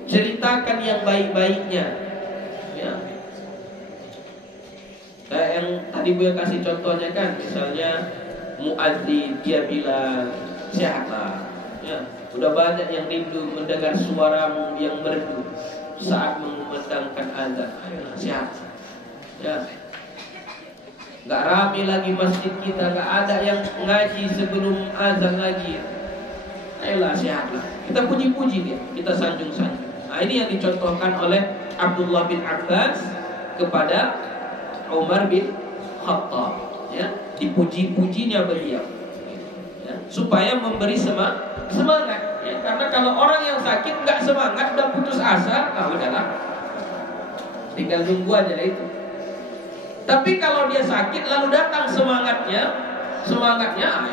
ceritakan yang baik-baiknya, ya. Kayak yang tadi Buya kasih contohnya kan, misalnya muadzin dia bilang sehatlah, ya. Udah banyak yang rindu mendengar suaramu yang merdu saat mengumandangkan azan. Ayolah sehat, ya. Gak rame lagi masjid kita, gak ada yang ngaji sebelum azan lagi. Ayolah sehatlah. Kita puji-puji dia, kita sanjung-sanjung. Nah, ini yang dicontohkan oleh Abdullah bin Abbas kepada Umar bin Khattab, ya. Dipuji-pujinya beliau, ya, supaya memberi semangat, ya. Karena kalau orang yang sakit nggak semangat, udah putus asa, nah udahlah, tinggal nunggu aja lah itu. Tapi kalau dia sakit lalu datang semangatnya, ayo,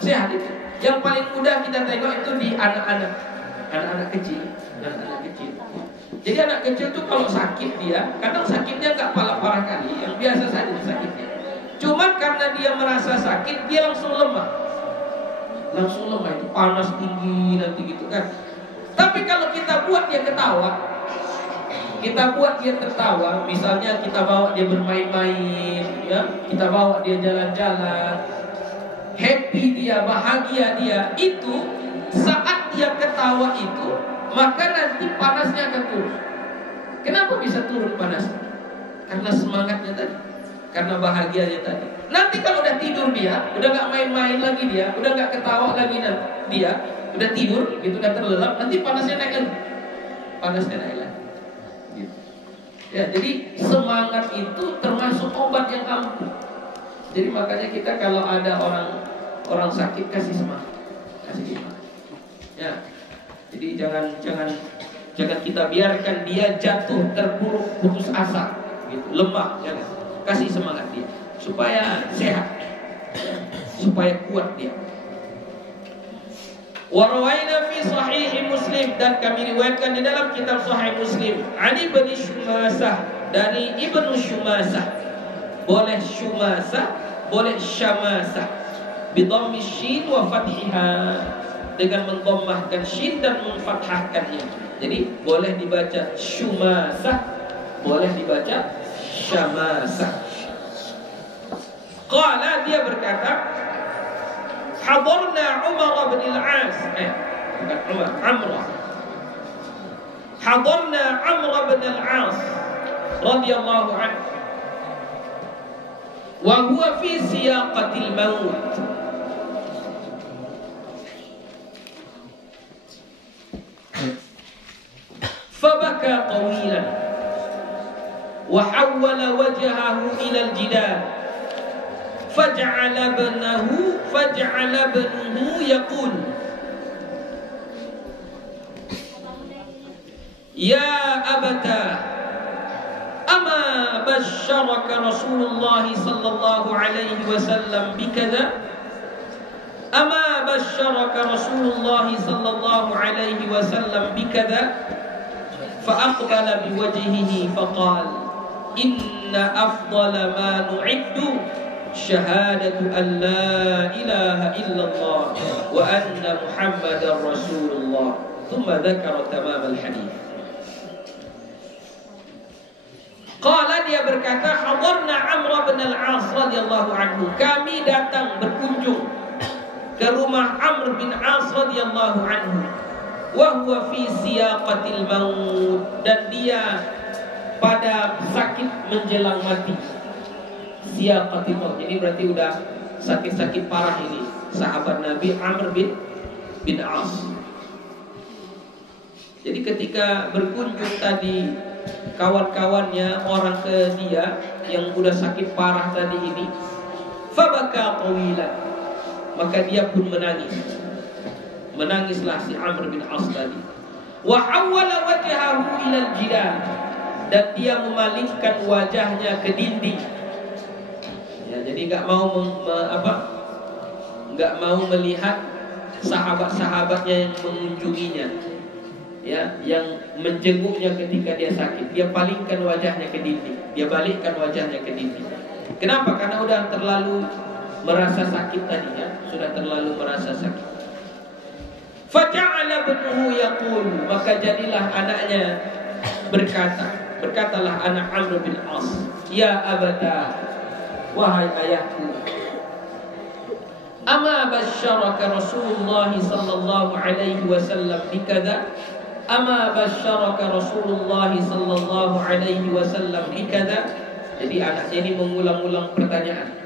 sehat itu. Yang paling mudah kita tengok itu di anak-anak kecil. Jadi anak kecil tuh kalau sakit dia, kadang sakitnya nggak parah kali, yang biasa saja sakitnya. Cuman karena dia merasa sakit, dia langsung lemah itu panas tinggi nanti gitu kan. Tapi kalau kita buat dia ketawa, kita buat dia tertawa, misalnya kita bawa dia bermain-main, ya, kita bawa dia jalan-jalan, happy dia, bahagia dia, itu saat dia ketawa itu, maka nanti panasnya akan turun. Kenapa bisa turun panasnya? Karena semangatnya tadi, karena bahagianya tadi. Nanti kalau udah tidur dia, udah gak main-main lagi dia, udah gak ketawa lagi dia, udah tidur, gitu, udah terlelap, nanti panasnya naik lagi. Gitu. Ya, jadi semangat itu termasuk obat yang ampuh. Jadi makanya kita kalau ada orang sakit kasih semangat. Ya. Jadi jangan kita biarkan dia jatuh, terpuruk, putus asa, gitu, lemah, jangan. Kasih semangat dia supaya sehat, supaya kuat dia. Wa rawaina fi sahih Muslim, dan kami riwayatkan di dalam kitab Sahih Muslim, Ali bin Shumasah, dari Ibnu Shumasah. Boleh Shumasah, boleh Syamasah, bidhammi shin wa fathiha, dengan mendhammahkan shin dan memfathahkannya. Jadi boleh dibaca Shumasah, boleh dibaca Syamasah. Qala, dia berkata, hadarna Umar bin al-As, bukan Umar, Amr. Hadarna Amr bin al-As radhiyallahu anhu wa huwa fi siyaqatil maut. Fabaka tawilan wa hawwala wajhahu ila al-jidal. فجعل ابنه يقول يا أبتاه أما بشرك رسول الله صلى الله عليه وسلم بكذا أما بشرك رسول الله صلى الله عليه وسلم بكذا Fa'aqbala biwajhihi faqala inna afdala ma nu'iddu syahadatu an la ilaha illallah wa anna Muhammadar Rasulullah. Thumma dzakara tamam al-hadits. Qala, dia berkata, hadarna Amr bin al-As radhiyallahu anhu. Kami datang berkunjung ke rumah Amr bin As radhiyallahu anhu. Wa huwa fi siyaqatil maut, dan dia pada sakit menjelang mati. Siyaqatil maut, jadi berarti udah sakit-sakit parah ini sahabat Nabi Amr bin As. Jadi ketika berkunjung tadi kawan-kawannya orang ke dia yang udah sakit parah tadi ini, fabaka qawilan, maka dia pun menangis. Menangislah si Amr bin As tadi. Wa hawwala wajhahu ila al-jidar, dan dia memalingkan wajahnya ke dinding. Ya, jadi enggak mau enggak mau melihat sahabat-sahabatnya yang mengunjunginya. Ya, yang menjenguknya ketika dia sakit, dia palingkan wajahnya ke dinding, dia balikkan wajahnya ke dinding. Kenapa? Karena udah terlalu merasa sakit tadi, ya, sudah terlalu merasa sakit. Faja'ala ibnuhu yaqul, maka jadilah anaknya berkatalah anak Amr bin As, ya abata, wahai ayahku, ama basyaraka Rasulullah sallallahu alaihi wasallam bikadza. Ama basyaraka Rasulullah sallallahu alaihi wasallam bikadza. Jadi anaknya ini mengulang-ulang pertanyaan.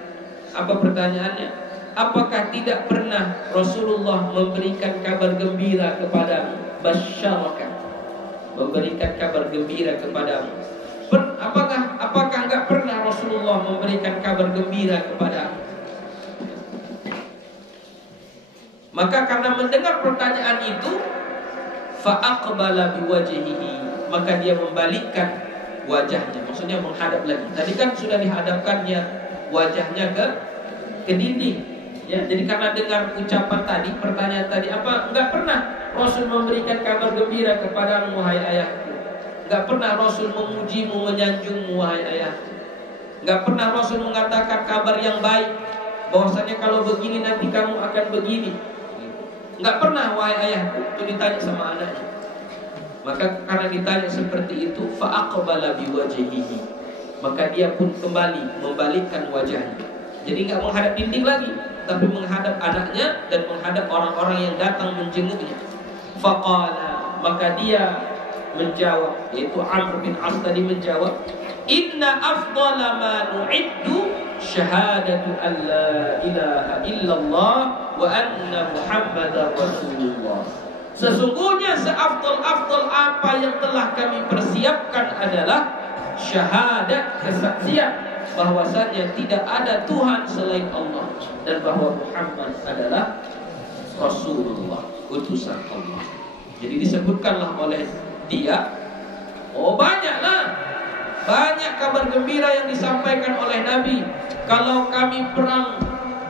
Apa pertanyaannya? Apakah tidak pernah Rasulullah memberikan kabar gembira kepadamu? Basyaraka, memberikan kabar gembira kepadamu. Apakah enggak pernah Rasulullah memberikan kabar gembira kepadamu? Maka karena mendengar pertanyaan itu, fa'aqbala biwajhihi, maka dia membalikkan wajahnya, maksudnya menghadap lagi. Tadi kan sudah dihadapkannya wajahnya ke dinding. Ya, jadi karena dengar ucapan tadi, pertanyaan tadi, apa enggak pernah Rasul memberikan kabar gembira kepadamu wahai ayahku? Enggak pernah Rasul memujimu, menyanjungmu wahai ayahku? Enggak pernah Rasul mengatakan kabar yang baik, bahwasanya kalau begini nanti kamu akan begini? Enggak pernah wahai ayahku. Itu ditanya sama anaknya. Maka karena ditanya seperti itu, fa'aqbala biwajhihi, maka dia pun kembali membalikkan wajahnya. Jadi enggak menghadap dinding lagi, tapi menghadap anaknya dan menghadap orang-orang yang datang menjenguknya. Faqala, maka dia menjawab, yaitu Amr bin As tadi menjawab, inna afdala ma nu'iddu syahadatu an la ilaha illallah wa anna Muhammadar Rasulullah. Sesungguhnya seafdal-afdal apa yang telah kami persiapkan adalah syahadat, kesaksian bahwasanya tidak ada Tuhan selain Allah dan bahwa Muhammad adalah Rasulullah, utusan Allah. Jadi disebutkanlah oleh dia, oh banyaklah, banyak kabar gembira yang disampaikan oleh Nabi. Kalau kami perang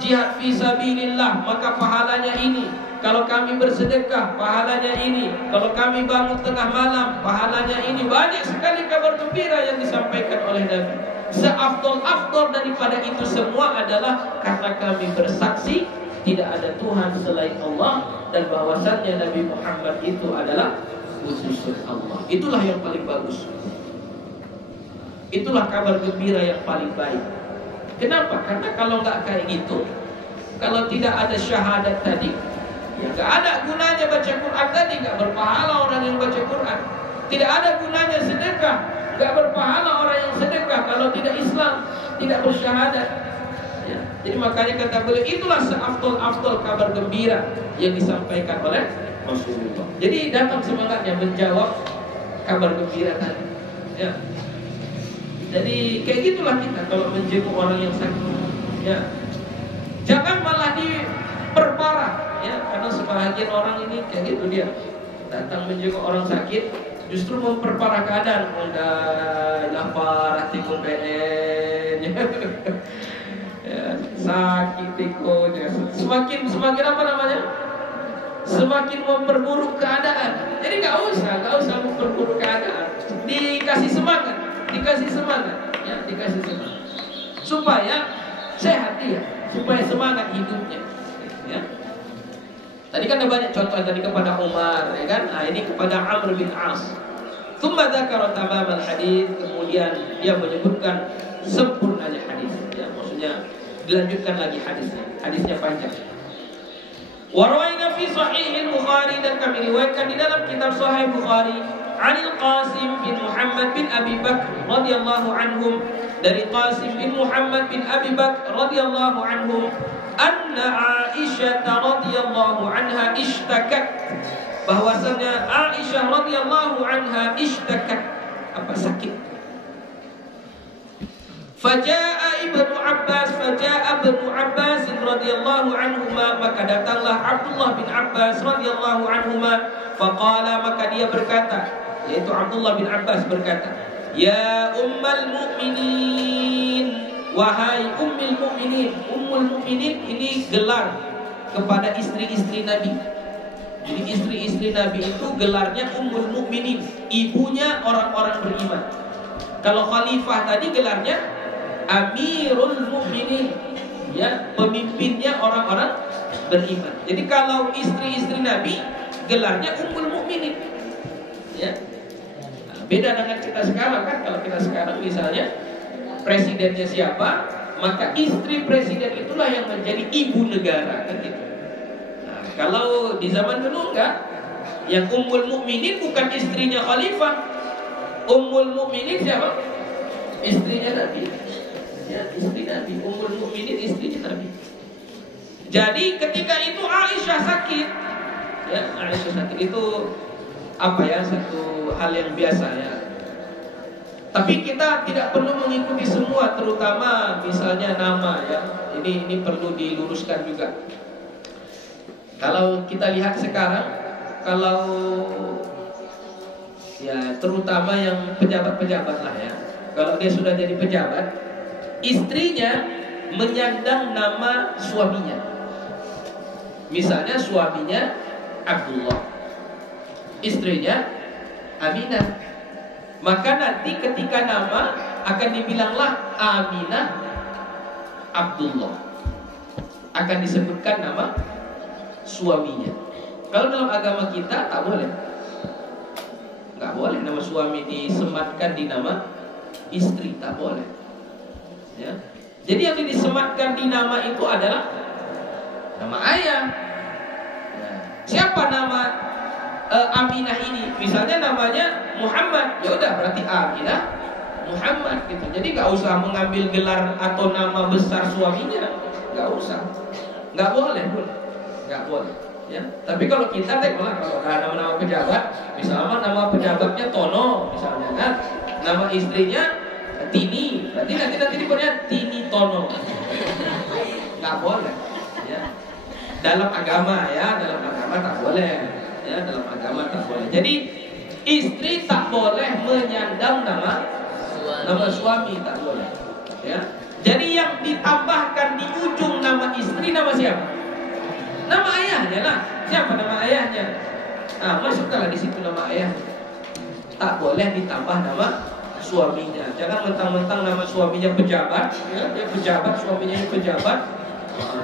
jihad fisabilillah, maka pahalanya ini. Kalau kami bersedekah, pahalanya ini. Kalau kami bangun tengah malam, pahalanya ini. Banyak sekali kabar gembira yang disampaikan oleh Nabi. Seafdol-afdol daripada itu semua adalah karena kami bersaksi tidak ada Tuhan selain Allah dan bahwasannya Nabi Muhammad itu adalah utusan Allah. Itulah yang paling bagus. Itulah kabar gembira yang paling baik. Kenapa? Karena kalau nggak kayak gitu, kalau tidak ada syahadat tadi, ya nggak ada gunanya baca Quran tadi, nggak berpahala orang yang baca Quran. Tidak ada gunanya sedekah, nggak berpahala orang yang sedekah kalau tidak Islam, tidak bersyahadat. Ya. Jadi makanya kata beliau, itulah seafdol-afdol kabar gembira yang disampaikan oleh Rasulullah. Jadi datang semangatnya menjawab kabar gembira tadi. Ya. Jadi kayak gitulah kita kalau menjenguk orang yang sakit. Ya. Jangan malah diperparah, ya, karena sebahagian orang ini kayak gitu, dia datang menjenguk orang sakit justru memperparah keadaan. Udah parah tikun PN. Ya, sakit tikunnya. Semakin apa namanya? semakin memperburuk keadaan. Jadi nggak usah memperburuk keadaan. Dikasih semangat, ya, dikasih semangat supaya sehat dia, supaya semangat hidupnya. Ya. Tadi kan ada banyak contoh tadi kepada Umar, ya kan? Nah, ini kepada Amr bin As. Tsumma dzakara tamam al-hadits, kemudian dia menyebutkan sempurnanya hadis. Ya, maksudnya dilanjutkan lagi hadisnya. Hadisnya panjang. Wa rawaina fi sahih al-Bukhari, dan kami riwayatkan di dalam kitab Sahih Bukhari, Anil Qasim bin Muhammad bin Abi Bakr radhiyallahu anhum, dari Qasim bin Muhammad bin Abi Bakr radhiyallahu anhum, anna Aisyah radhiyallahu anha ishtakat, bahwasanya Aisyah radhiyallahu anha ishtakat, apa, sakit. Faja'a ibnu Abbas radhiyallahu anhuma, maka datanglah Abdullah bin Abbas radhiyallahu anhuma, faqala, maka dia berkata, yaitu Abdullah bin Abbas berkata, ya ummul mu'minin, wahai ummul mu'minin. Ummul mu'minin ini gelar kepada istri-istri Nabi. Jadi istri-istri Nabi itu gelarnya ummul mu'minin, ibunya orang-orang beriman. Kalau khalifah tadi gelarnya amirul mu'minin, ya, pemimpinnya orang-orang beriman. Jadi kalau istri-istri Nabi gelarnya ummul mu'minin, ya. Beda dengan kita sekarang kan. Kalau kita sekarang misalnya presidennya siapa, maka istri presiden itulah yang menjadi ibu negara, kan gitu. Nah, kalau di zaman dulu enggak, yang ummul mukminin bukan istrinya khalifah. Ummul mukminin siapa? Istrinya Nabi. Ya, istri Nabi. Ummul mukminin istrinya Nabi. Jadi ketika itu Aisyah sakit, ya, Aisyah sakit itu apa ya, satu hal yang biasa, ya. Tapi kita tidak perlu mengikuti semua, terutama misalnya nama, ya. Ini perlu diluruskan juga. Kalau kita lihat sekarang, kalau ya terutama yang pejabat-pejabat lah, ya. Kalau dia sudah jadi pejabat, istrinya menyandang nama suaminya. Misalnya suaminya Abdullah, istrinya Aminah. Maka nanti ketika nama akan dibilanglah Aminah Abdullah, akan disebutkan nama suaminya. Kalau dalam agama kita tak boleh, nggak boleh nama suami disematkan di nama istri, tak boleh, ya. Jadi yang disematkan di nama itu adalah nama ayah. Nah, siapa nama Aminah ini? Misalnya namanya Muhammad, ya udah berarti Aminah Muhammad gitu. Jadi nggak usah mengambil gelar atau nama besar suaminya, nggak usah, nggak boleh, nggak boleh, ya. Tapi kalau kita kalau nama-nama pejabat, misalnya nama pejabatnya Tono, misalnya, kan, nama istrinya Tini, berarti nanti dipanggilnya Tini Tono, nggak boleh, ya. Dalam agama, ya, dalam agama tak boleh. Ya, dalam agama tak boleh. Jadi istri tak boleh menyandang nama suami, tak boleh, ya. Jadi yang ditambahkan di ujung nama istri nama siapa? Nama ayahnya lah. Siapa nama ayahnya? Nah, masukkanlah di situ nama ayahnya. Tak boleh ditambah nama suaminya. Jangan mentang-mentang nama suaminya pejabat, ya, dia pejabat, suaminya pejabat,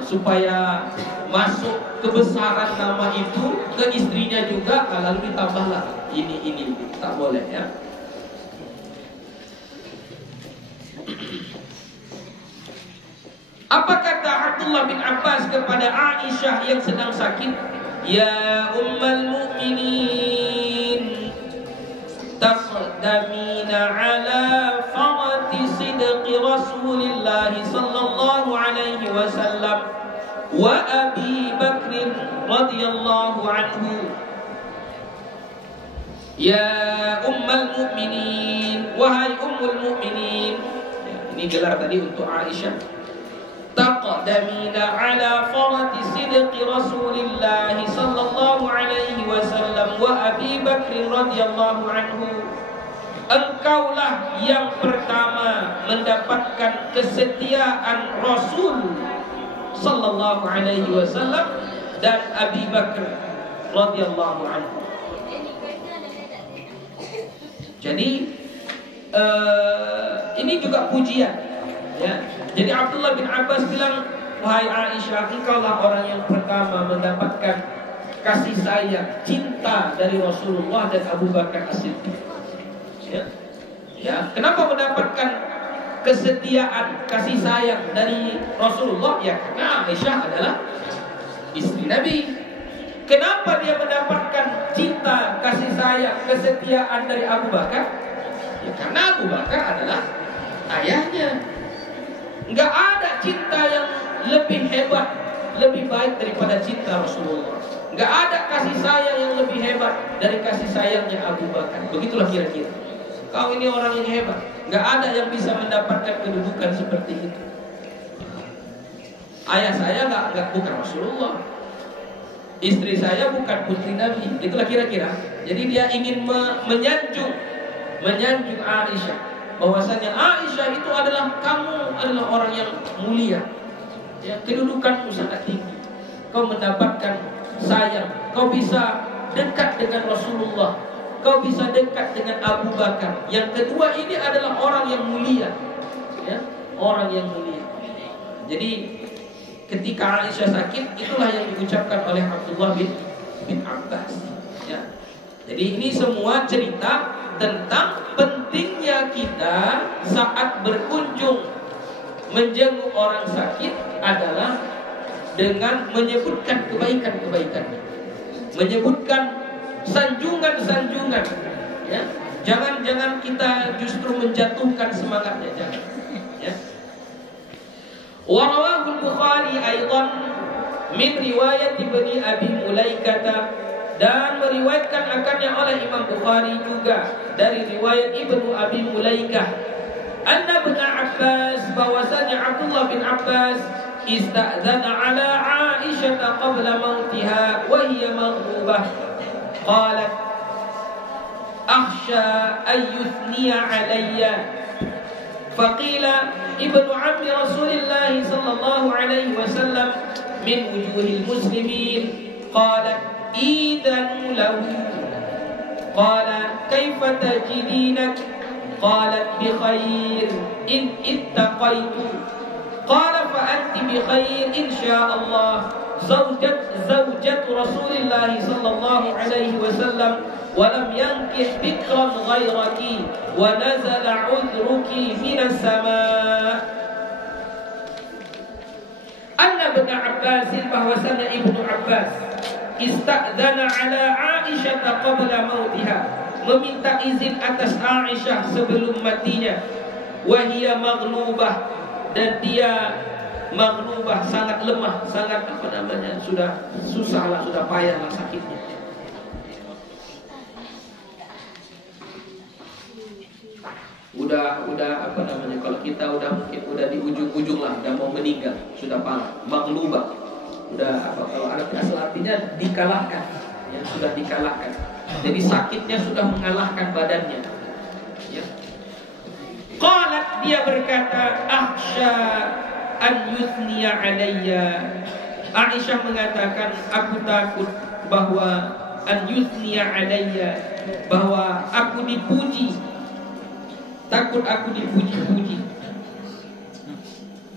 supaya masuk kebesaran nama itu ke istrinya juga, lalu ditambahlah ini, tak boleh, ya. Apa kata Abdullah bin Abbas kepada Aisyah yang sedang sakit? Ya ummul mu'minin, taqdamina ala farati sidqi Rasulillah sallallahu alaihi wasallam wa Abi Bakr radhiyallahu anhu. Ya ummul mu'minin, wahai ummul mu'minin. Ya, ini gelar tadi untuk Aisyah. Taqdamina ala farati sidqi Rasulillah sallallahu alaihi wasallam wa Abi Bakr radhiyallahu anhu. Engkaulah yang pertama mendapatkan kesetiaan Rasul sallallahu alaihi wasallam dan Abi Bakr radhiyallahu anhu. Jadi ini juga pujian, ya. Jadi Abdullah bin Abbas bilang, wahai Aisyah, engkaulah orang yang pertama mendapatkan kasih sayang, cinta dari Rasulullah dan Abu Bakar As-Siddiq. Ya. Ya, kenapa mendapatkan kesetiaan, kasih sayang dari Rasulullah? Ya, karena Aisyah adalah istri Nabi. Kenapa dia mendapatkan cinta, kasih sayang, kesetiaan dari Abu Bakar? Ya, karena Abu Bakar adalah ayahnya. Enggak ada cinta yang lebih hebat, lebih baik daripada cinta Rasulullah. Enggak ada kasih sayang yang lebih hebat dari kasih sayangnya Abu Bakar. Begitulah kira-kira. Kau ini orang yang hebat. Enggak ada yang bisa mendapatkan kedudukan seperti itu. Ayah saya bukan Rasulullah. Istri saya bukan putri Nabi. Itulah kira-kira. Jadi dia ingin menyanjung Aisyah, bahwasanya Aisyah itu adalah, kamu adalah orang yang mulia, ya, kedudukanmu sangat tinggi. Kau mendapatkan sayang, kau bisa dekat dengan Rasulullah, kau bisa dekat dengan Abu Bakar. Yang kedua ini adalah orang yang mulia, ya, orang yang mulia. Jadi ketika Aisyah sakit, itulah yang diucapkan oleh Abdullah bin Abbas, ya. Jadi ini semua cerita tentang pentingnya kita saat berkunjung menjenguk orang sakit adalah dengan menyebutkan kebaikan-kebaikan, menyebutkan sanjungan-sanjungan, ya. Jangan kita justru menjatuhkan semangatnya, jangan, ya. Wa rawahu al-Bukhari aidan min riwayat Ibni Abi Mulaikah, dan meriwayatkan akannya oleh Imam Bukhari juga dari riwayat Ibnu Abi Mulaikah, anna Ibn Abbas, bahwasanya Abdullah bin Abbas ista'zana ala Aisyah qabla mautiha wa hiya maghrubah, qalat akhsha an yuthniya alayya, faqila ibnu ammi Rasulillah sallallahu alaihi wasallam min wujuhil muslimin, qalat إذن له. قال كيف تجدينك؟ قالت بخير إن اتقيت. قال فأنت بخير إن شاء الله. زوجة رسول الله صلى الله عليه وسلم ولم ينكح بكرا غيرك ونزل عذرك من السماء. أن ابن عباس, bahwasanya Ibnu Abbas ista'dzana ala Aisyah qabla mautiha, meminta izin atas Aisyah sebelum matinya, wa hiya maghlubah, dan dia maghlubah, sangat lemah, sangat sudah susah lah, sudah payah lah sakitnya. Udah kalau kita mungkin udah di ujung-ujung lah, udah mau meninggal, sudah parah, maghlubah. Kalau asal artinya dikalahkan, ya, sudah dikalahkan. Jadi sakitnya sudah mengalahkan badannya, ya. Qalat, dia berkata, akhsha an yuthniya alayya. Aisyah mengatakan, aku takut bahwa an yuthniya alayya, bahwa aku dipuji, takut aku dipuji-puji.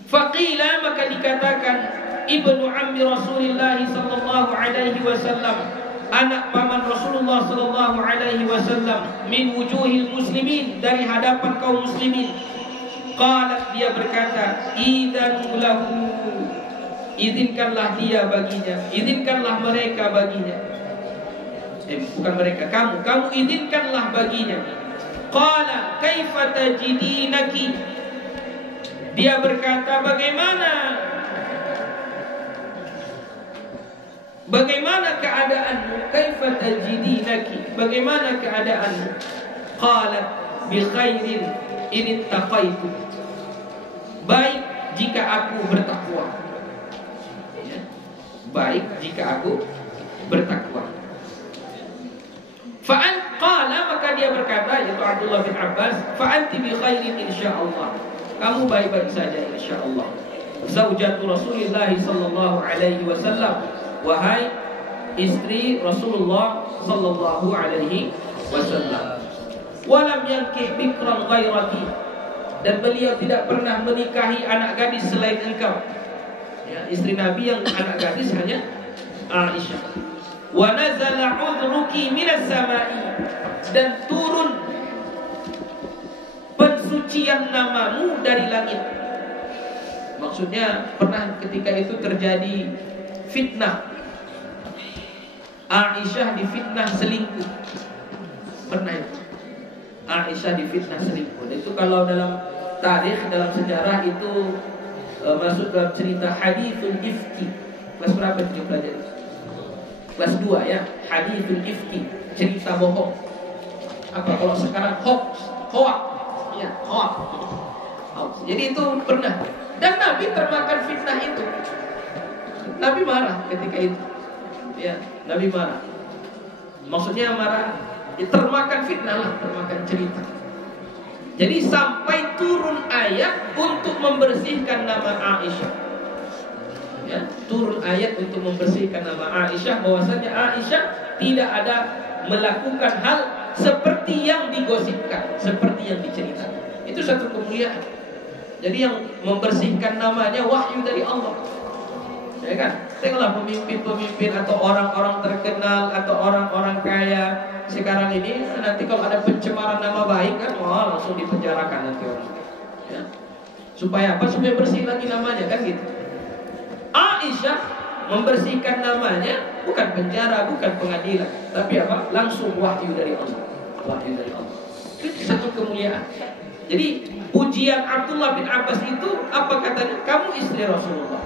Faqila, maka dikatakan, ibnu ammi Rasulillah sallallahu alaihi wasallam, anak paman Rasulullah sallallahu alaihi wasallam, min wujuhil muslimin, dari hadapan kaum muslimin. Qalat, dia berkata, idzan lahu, izinkanlah dia baginya, izinkanlah mereka baginya. Bukan mereka, kamu izinkanlah baginya. Qala kaifa tajidinaki, dia berkata, bagaimana keadaanmu? Kaifa tajidinaki, bagaimana keadaanmu? Qalat bi khairin in ittaqaitu, baik jika aku bertakwa, ya. Baik jika aku bertakwa. Qala, maka dia berkata, yaitu Abdullah bin Abbas, fa anti bi khairin insyaallah, kamu baik-baik saja insyaallah. Zaujatu Rasulillah sallallahu alaihi wasallam, wahai istri Rasulullah sallallahu alaihi wasallam. Walam yankih bikran ghairati, dan beliau tidak pernah menikahi anak gadis selain engkau. Ya, istri Nabi yang anak gadis hanya Aisyah. Wa nazala udruki minas samai, dan turun pensucian namamu dari langit. Maksudnya pernah ketika itu terjadi fitnah. Aisyah difitnah selingkuh. Pernah itu. Aisyah difitnah selingkuh. Dan itu kalau dalam tarikh, dalam sejarah itu masuk dalam cerita hadithul ifki. Kelas berapa itu pelajari? Kelas 2 ya. Hadithul ifki, cerita bohong. Apa kalau sekarang hoax? Ya, hoax. Jadi itu pernah. Dan Nabi termakan fitnah itu. Nabi marah ketika itu. Ya, Nabi marah. Maksudnya marah, ya, termakan fitnah lah, termakan cerita. Jadi sampai turun ayat untuk membersihkan nama Aisyah. Ya, turun ayat untuk membersihkan nama Aisyah, bahwasanya Aisyah tidak ada melakukan hal seperti yang digosipkan, seperti yang diceritakan. Itu satu kemuliaan. Jadi yang membersihkan namanya wahyu dari Allah. Ya kan? Tengoklah pemimpin-pemimpin atau orang-orang terkenal atau orang-orang kaya sekarang ini, nanti kalau ada pencemaran nama baik kan, wah langsung dipenjarakan nanti orang. Ya. Supaya apa? Supaya bersih lagi namanya kan gitu. Aisyah membersihkan namanya bukan penjara, bukan pengadilan, tapi apa? Langsung wahyu dari Allah. Wahyu dari Allah. Itu satu kemuliaan. Jadi pujian Abdullah bin Abbas itu apa katanya? Kamu istri Rasulullah.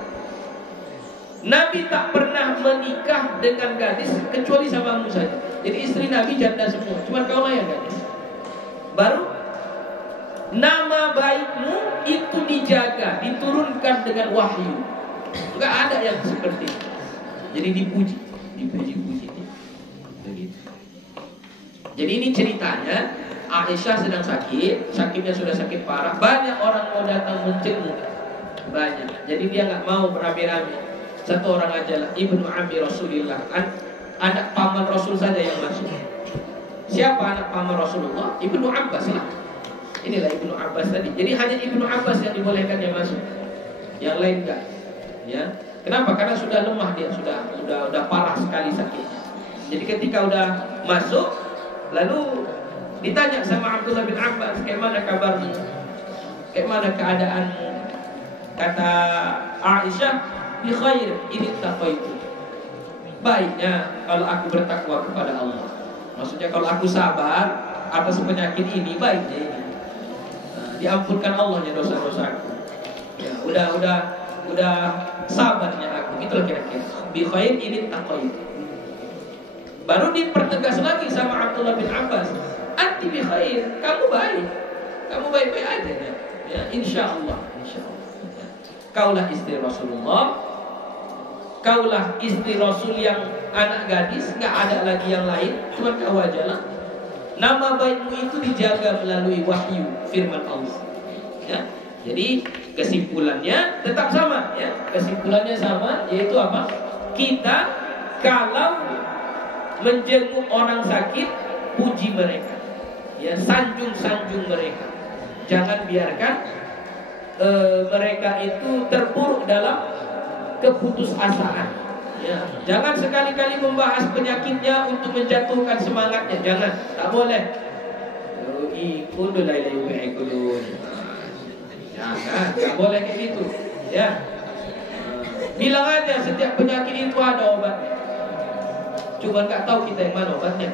Nabi tak pernah menikah dengan gadis kecuali samamu saja. Jadi istri Nabi janda semua, cuma kau lah yang gadis. Baru nama baikmu itu dijaga, diturunkan dengan wahyu. Enggak ada yang seperti itu. Jadi dipuji. Begitu. Jadi ini ceritanya, Aisyah sedang sakit, sakitnya sudah sakit parah. Banyak orang mau datang menjenguk, banyak. Jadi dia nggak mau beramai-ramai. Satu orang aja lah, ibnu ammi Rasulillah, anak paman Rasul saja yang masuk. Siapa anak paman Rasulullah? Ibnu Abbas lah. Inilah Ibnu Abbas tadi. Jadi hanya Ibnu Abbas yang dibolehkan yang masuk, yang lain enggak. Ya, kenapa? Karena sudah lemah dia, sudah parah sekali sakitnya. Jadi ketika udah masuk, lalu ditanya sama Abdullah bin Abbas, "Bagaimana kabarmu? Bagaimana keadaanmu?" Kata Aisyah, "Bi khair, ini taqwaitu." Baiknya kalau aku bertakwa kepada Allah. Maksudnya kalau aku sabar atas penyakit ini, baiknya ini. Diampunkan Allahnya dosa-dosaku. Ya, udah sabarnya aku. Itulah kira-kira. Bi khair, ini taqwaitu. Baru dipertegas lagi sama Abdullah bin Abbas, "Anti bi khair, kamu baik. Kamu baik-baik aja ya. Ya, insyaallah. Ya. Kaulah istri Rasulullah. Kaulah istri Rasul yang anak gadis, enggak ada lagi yang lain, cuma kau aja lah. Nama baikmu itu dijaga melalui wahyu firman Allah." Ya. Jadi kesimpulannya tetap sama ya. Kesimpulannya sama, yaitu apa? Kita kalau menjenguk orang sakit, puji mereka. Ya, sanjung-sanjung mereka. Jangan biarkan mereka itu terpuruk dalam keputusasaan. Ya, jangan sekali-kali membahas penyakitnya untuk menjatuhkan semangatnya. Jangan, tak boleh. Jangan, tak boleh kayak gitu. Ya, bilang aja setiap penyakit itu ada obatnya. Cuma nggak tahu kita yang mana obatnya.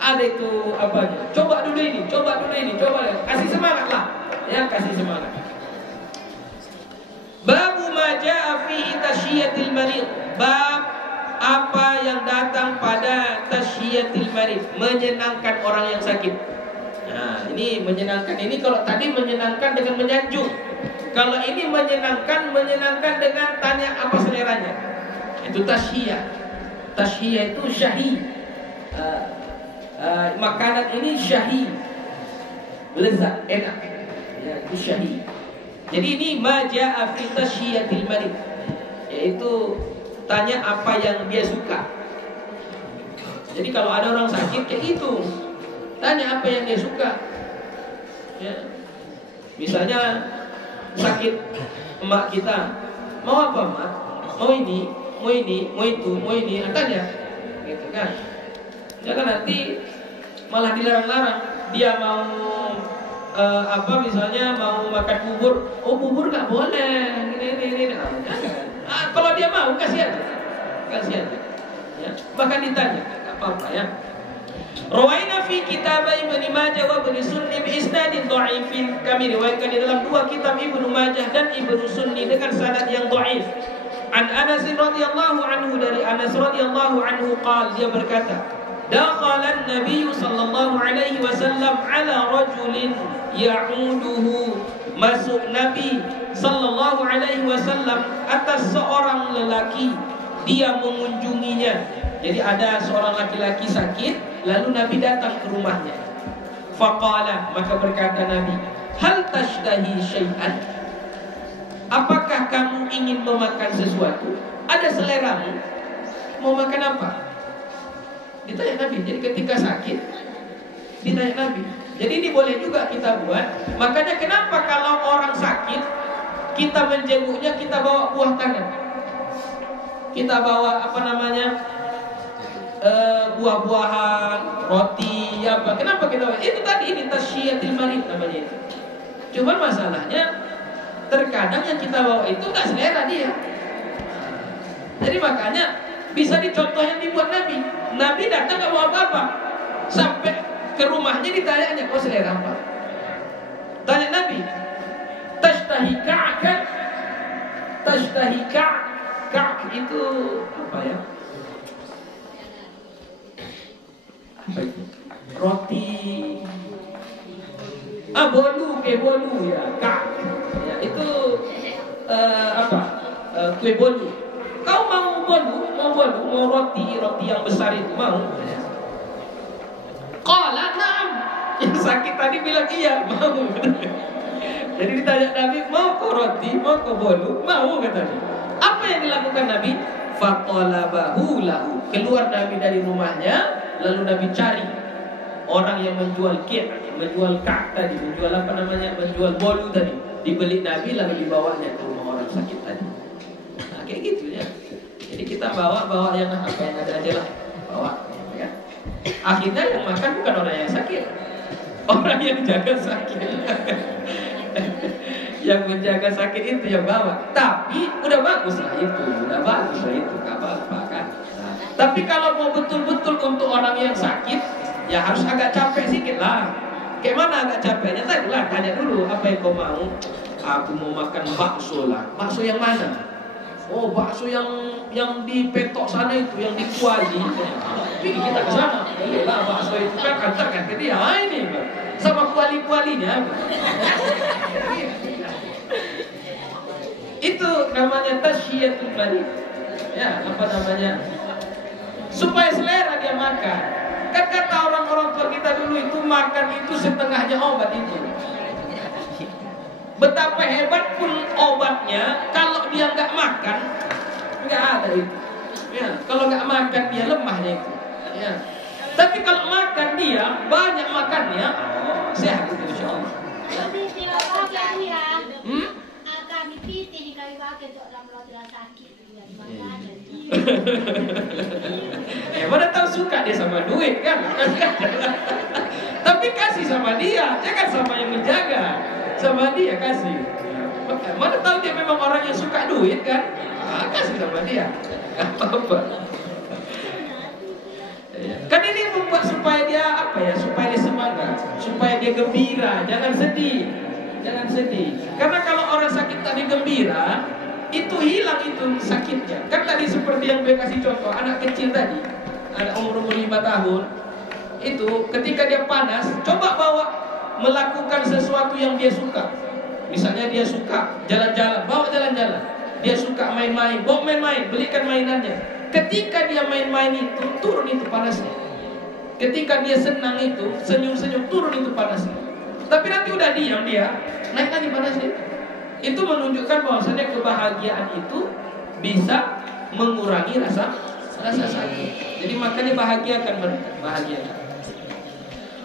Ada itu apanya? Coba dulu ini, coba. Kasih semangat lah. Ya, kasih semangat. Babu ma jaa fi tashiyatil marid. Bab apa yang datang pada tashiyatil marid, menyenangkan orang yang sakit. Nah, ini menyenangkan. Ini kalau tadi menyenangkan dengan menyanjung. Kalau ini menyenangkan dengan tanya apa seleranya. Itu tasyiyah. Tasyiyah itu syahi. Makanan ini syahi, lezat, enak. Ya, itu syahi. Jadi ini ma jaa fi tasyiyatil marid, yaitu tanya apa yang dia suka. Jadi kalau ada orang sakit kayak gitu, tanya apa yang dia suka. Ya. Misalnya sakit emak kita, mau apa emak? Mau ini, mau ini, mau itu, mau ini, tanya, gitu kan? Jangan nanti malah dilarang-larang. Dia mau misalnya mau makan bubur, oh bubur nggak boleh, ini. Kalau dia mau kasih aja. Ya. Bahkan ditanya, nggak apa-apa ya. Rawaina fi kitab Ibnu Majah wa Ibnu Sunni bi isnadin dhaifin. Kami riwayatkan di dalam dua kitab Ibnu Majah dan Ibnu Sunni dengan sanad yang dhaif. An Anas radhiyallahu anhu, dari Anas radhiyallahu anhu qala, dia berkata, dakhala an-nabiy sallallahu alaihi wasallam ala rajulin ya'uduhu. Masuk Nabi sallallahu alaihi wasallam atas seorang lelaki, dia mengunjunginya. Jadi ada seorang laki-laki sakit, lalu Nabi datang ke rumahnya. Faqala, maka berkata Nabi, hal tashtahi syai'an? Apakah kamu ingin memakan sesuatu? Ada seleramu? Mau makan apa? Ditanya Nabi. Jadi ketika sakit, ditanya Nabi. Jadi ini boleh juga kita buat. Makanya kenapa kalau orang sakit, kita menjenguknya, kita bawa buah tangan, kita bawa buah-buahan, roti, apa? Kenapa kita? Itu tadi ini tasyiatil marid namanya itu. Cuman masalahnya terkadang yang kita bawa itu nggak selera dia. Jadi makanya bisa dicontoh yang dibuat Nabi. Nabi datang nggak bawa apa-apa, sampai ke rumahnya ditanya, kau selera apa? Tanya Nabi, tashtahi ka'kan? Tashtahi ka'k itu apa ya? Roti bolu ya, kak ya, itu kue bolu. Kau mau roti yang besar itu mau? Qala na'am. Yang sakit tadi bilang iya, mau. Jadi ditanya Nabi, mau kau roti, mau kau bolu? Mau, katanya. Apa yang dilakukan Nabi? Fatalabahu lahu. Keluar Nabi dari rumahnya, lalu Nabi cari orang yang menjual menjual kak tadi, menjual bolu tadi. Dibeli Nabi, lalu dibawanya ke rumah orang sakit tadi. Nah, kayak gitu ya. Jadi kita bawa yang apa yang ada aja lah, bawa. Ya. Akhirnya yang makan bukan orang yang sakit, orang yang jaga sakit. Yang menjaga sakit itu yang bawa. Tapi udah bagus lah itu, nggak apa-apa kan. Nah, tapi kalau mau betul-betul untuk orang yang sakit, ya harus agak capek sedikit lah. Kayak mana agak capeknya? Tadi lah, tanya dulu apa yang kau mau. Aku mau makan bakso lah. Bakso yang mana? Oh, bakso yang di Petok sana itu, yang di Kuali. Pergi kita ke sana. Lah bakso itu kan antarkan ke dia. Ini sama kuali-kualinya. Itu namanya tasyiatul marid. Ya, supaya selera dia makan. Kan kata orang-orang tua kita dulu itu, makan itu setengahnya obat itu. Betapa hebat pun obatnya, kalau dia nggak makan, nggak ada itu. Ya, kalau nggak makan dia lemahnya itu. Ya. Tapi kalau makan dia banyak makannya, sehat itu insya Allah. Mana tahu suka dia sama duit kan? Tapi kasih sama dia, jangan sama yang menjaga. Sama dia kasih. Mana tahu dia memang orang yang suka duit kan? Kasih sama dia. Apa-apa. Kan ini membuat supaya dia supaya dia semangat, supaya dia gembira, jangan sedih. Karena kalau orang sakit tadi gembira, itu hilang itu sakitnya. Kan tadi seperti yang gue kasih contoh, anak kecil tadi, anak umur 5 tahun, itu ketika dia panas, coba bawa melakukan sesuatu yang dia suka. Misalnya dia suka jalan-jalan, bawa jalan-jalan. Dia suka main-main, bawa main-main, belikan mainannya. Ketika dia main-main itu, turun itu panasnya. Ketika dia senang itu, senyum-senyum, turun itu panasnya. Tapi nanti udah diam dia, naik lagi panasnya. Itu menunjukkan bahwasanya kebahagiaan itu bisa mengurangi rasa sakit. Jadi makanya bahagiakan mereka, bahagiakan.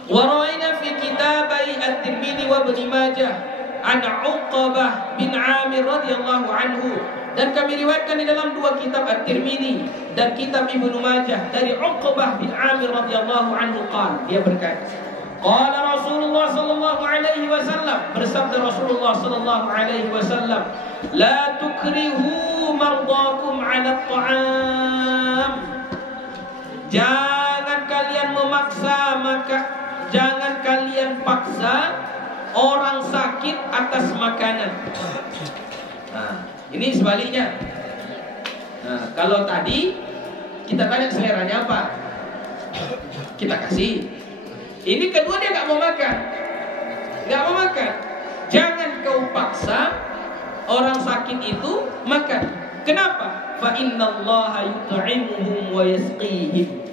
Wa rawaina fi kitabai at-Tirmidzi wa Ibnu Majah an Uqbah bin Amir radhiyallahu anhu, dan kami riwayatkan di dalam dua kitab At-Tirmidzi dan kitab Ibnu Majah dari Uqbah bin Amir radhiyallahu anhu qala, dia berkata, qala Rasulullah sallallahu alaihi wasallam, bersabda Rasulullah sallallahu alaihi wasallam, la tukrihu mardakum 'ala at-ta'am. Jangan kalian memaksa, jangan kalian paksa orang sakit atas makanan. Nah, ini sebaliknya. Nah, kalau tadi kita tanya seleranya apa, kita kasih. Ini kedua dia nggak mau makan, Jangan kau paksa orang sakit itu makan. Kenapa? Fa innallaha yut'imuhum wa yasqihim.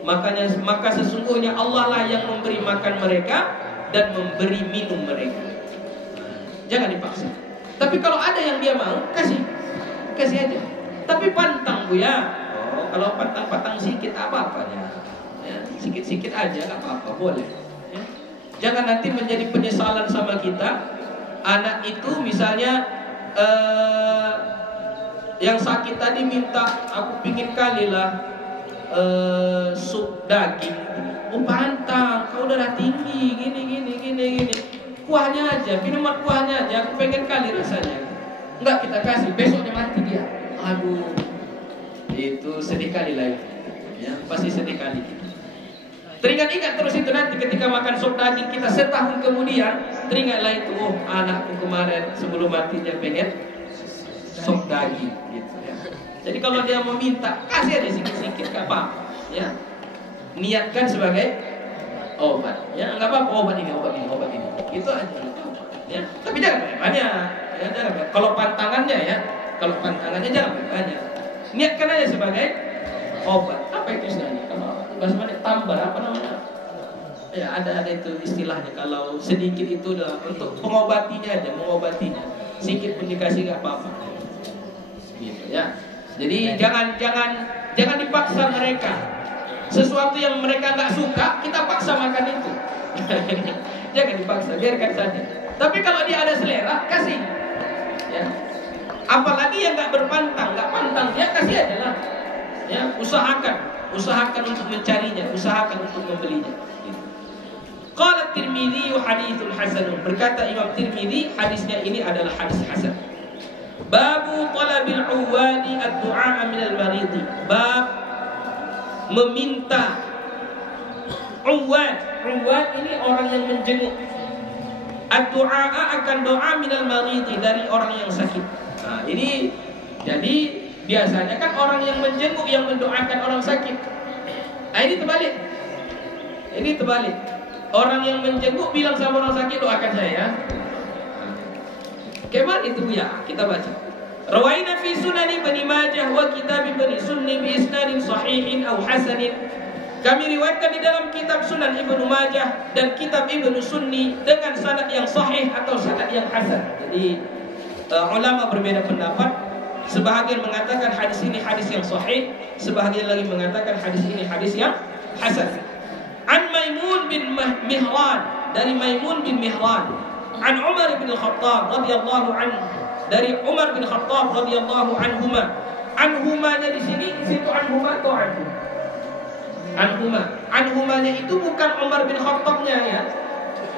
Maka sesungguhnya Allah lah yang memberi makan mereka dan memberi minum mereka. Jangan dipaksa. Tapi kalau ada yang dia mau, kasih aja. Tapi pantang, Bu ya. Oh, kalau pantang sikit apa-apanya. Ya, sikit-sikit aja nggak apa-apa, boleh. Ya. Jangan nanti menjadi penyesalan sama kita. Anak itu misalnya yang sakit tadi minta, aku pingin kali lah sup daging. Oh pantang, kau darah tinggi, gini. Kuahnya aja, minuman kuahnya aja, aku pengen kali rasanya. Enggak kita kasih, besoknya mati dia. Aduh, itu sedih kali lah ya, pasti sedih kali kita. Teringat-ingat terus itu nanti ketika makan sup daging kita setahun kemudian, teringatlah itu, oh anakku kemarin sebelum matinya pengen sup daging gitu ya. Jadi kalau dia mau minta, kasih aja sikit-sikit, gak apa-apa ya. Niatkan sebagai obat ya, nggak apa-apa, obat ini gitu aja ya. Tapi jangan banyak ya, jangan. Kalau pantangannya jangan banyak. Niatkan aja sebagai obat. Apa itu istilahnya? Kalau bahasa tambar apa namanya? Ya ada itu istilahnya. Kalau sedikit itu adalah untuk mengobatinya. Sedikit pun dikasih nggak apa-apa. Gitu ya. Jadi jangan dipaksa mereka. Sesuatu yang mereka nggak suka, kita paksa makan itu. Jangan dipaksa, biarkan saja. Tapi kalau dia ada selera, kasih. Ya. Apalagi yang nggak pantang, dia kasih aja lah. Ya, usahakan untuk mencarinya, usahakan untuk membelinya. Gitu. Qala Tirmidzi haditsul hasan. Berkata Imam Tirmidzi, hadisnya ini adalah hadis hasan. Babu talabil uwadi ad-du'a min al-marid. Bab meminta. Uwad ini orang yang menjenguk. Ad-du'a akan doa min al-marid, dari orang yang sakit. Nah, ini jadi biasanya kan orang yang menjenguk yang mendoakan orang sakit. Nah, ini terbalik. Orang yang menjenguk bilang sama orang sakit, doakan saya. Kemal itu ya, kita baca. Rawaina fi Sunan Ibnu Majah wa Kitab Ibnu Sunni bi isnadin sahihin aw hasanin. Kami riwayatkan di dalam kitab Sunan Ibnu Majah dan kitab Ibnu Sunni dengan sanad yang sahih atau sanad yang hasan. Jadi ulama berbeda pendapat. Sebahagian mengatakan hadis ini hadis yang sahih, sebahagian lagi mengatakan hadis ini hadis yang hasan. An Maimun bin Mihran, dari Maimun bin Mihran. An Umar bin Khattab radhiyallahu anhu, dari Umar bin Khattab radhiyallahu anhuma. Anhumanya di situ anhuma atau anhu? Anhumanya itu bukan Umar bin Khattabnya ya.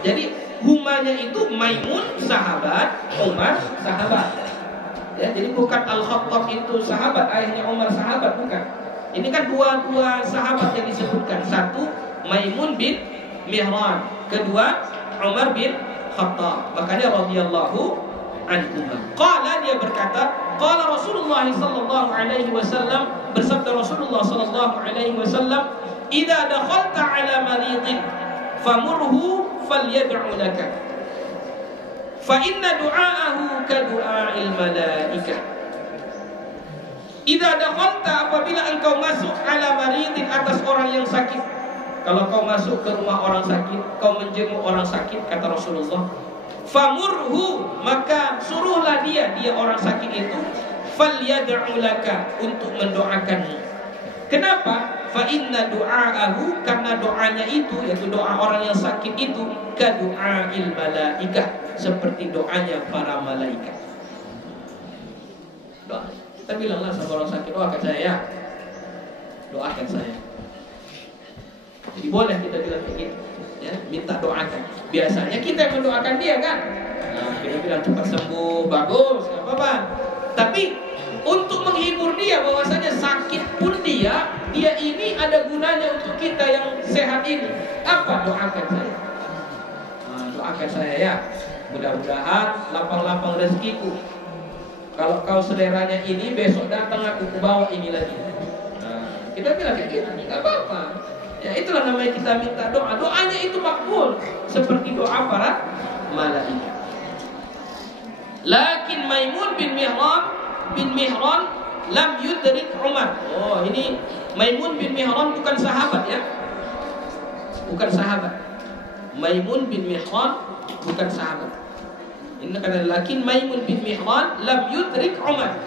Jadi humanya itu Maimun sahabat, Umar sahabat. Ya, jadi bukan Al-Khattab itu sahabat, ayahnya Umar sahabat, bukan. Ini kan dua sahabat yang disebutkan. Satu Maimun bin Mihran, kedua Umar bin Khattab. Makanya radhiyallahu anhu. Qala, dia berkata, qala Rasulullah sallallahu alaihi wasallam, bersabda Rasulullah sallallahu alaihi wasallam, "Idza dakhalta ala maridin famurhu falyad'u laka. Fa inna du'aahu ka du'ail malaikah." Idza dakhalta, apabila engkau masuk ala maridin, atas orang yang sakit. Kalau kau masuk ke rumah orang sakit, kau menjenguk orang sakit, kata Rasulullah, famurhu, maka suruhlah dia orang sakit itu, falyad'u laka, untuk mendoakanmu. Kenapa? Fa inna du'aahu, karena doanya itu, yaitu doa orang yang sakit itu, ka du'ail malaikah, seperti doanya para malaikat. Doa. Kita bilanglah sama orang sakit, doakan saya ya. Doakan saya. Jadi boleh kita bilang begitu, ya, minta doakan. Biasanya kita yang mendoakan dia kan. Nah, kita bilang cepat sembuh, bagus, nggak apa-apa. Tapi untuk menghibur dia bahwasanya sakit pun dia ini ada gunanya untuk kita yang sehat ini. Apa? Doakan saya. Nah, doakan saya ya. Mudah-mudahan lapang-lapang rezekiku. Kalau kau seleranya ini, besok datang aku bawa ini lagi. Nah, kita bilang kayak gitu, nggak apa-apa. Ya, itulah namanya kita minta doa. Doanya itu makbul seperti doa para malaikat. Lakin Maimun bin Mihran lam yudrik Umar. Oh, ini Maimun bin Mihran bukan sahabat ya. Bukan sahabat. Maimun bin Mihran bukan sahabat. Ini kata lakin Maimun bin Mihran lam yudrik Umar.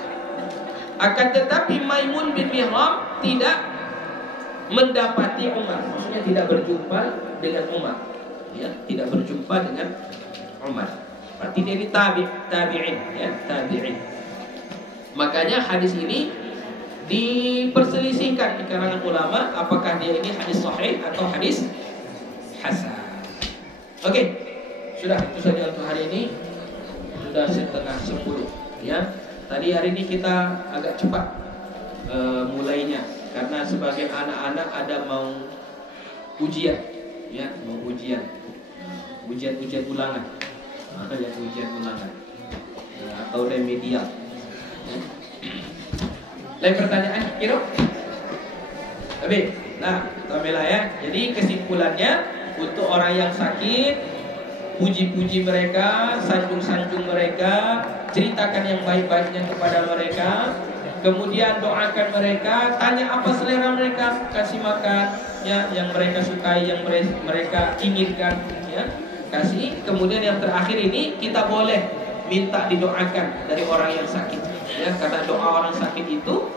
Akan tetapi Maimun bin Mihran tidak mendapati Umar, maksudnya tidak berjumpa dengan Umar, ya, tidak berjumpa dengan Umar. Berarti dia ini tabi'in, ya, tabi'in. Makanya hadis ini diperselisihkan di kalangan ulama, apakah dia ini hadis sahih atau hadis hasan. Oke, sudah itu saja untuk hari ini. Sudah 9:30, ya. Tadi hari ini kita agak cepat mulainya, karena sebagian anak-anak ada mau ujian, ya, mau ujian ulangan, ujian ulangan, ya, atau remedial. Ya. Lain pertanyaan, kira? Tapi, nah, Tamela ya. Jadi kesimpulannya untuk orang yang sakit, puji-puji mereka, sanjung-sanjung mereka, ceritakan yang baik-baiknya kepada mereka. Kemudian doakan mereka, tanya apa selera mereka, kasih makan, ya, yang mereka sukai, yang mereka inginkan, ya, kasih. Kemudian yang terakhir ini kita boleh minta didoakan dari orang yang sakit, ya, karena doa orang sakit itu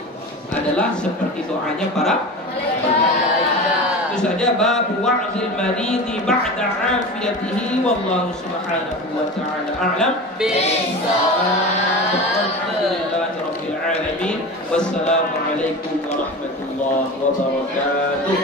adalah seperti doanya para malaikat. Itu saja bab wa'zil maridi ba'da 'afiyatihi, wallahu subhanahu wa ta'ala a'lam bisawab. Wassalamualaikum warahmatullahi wabarakatuh.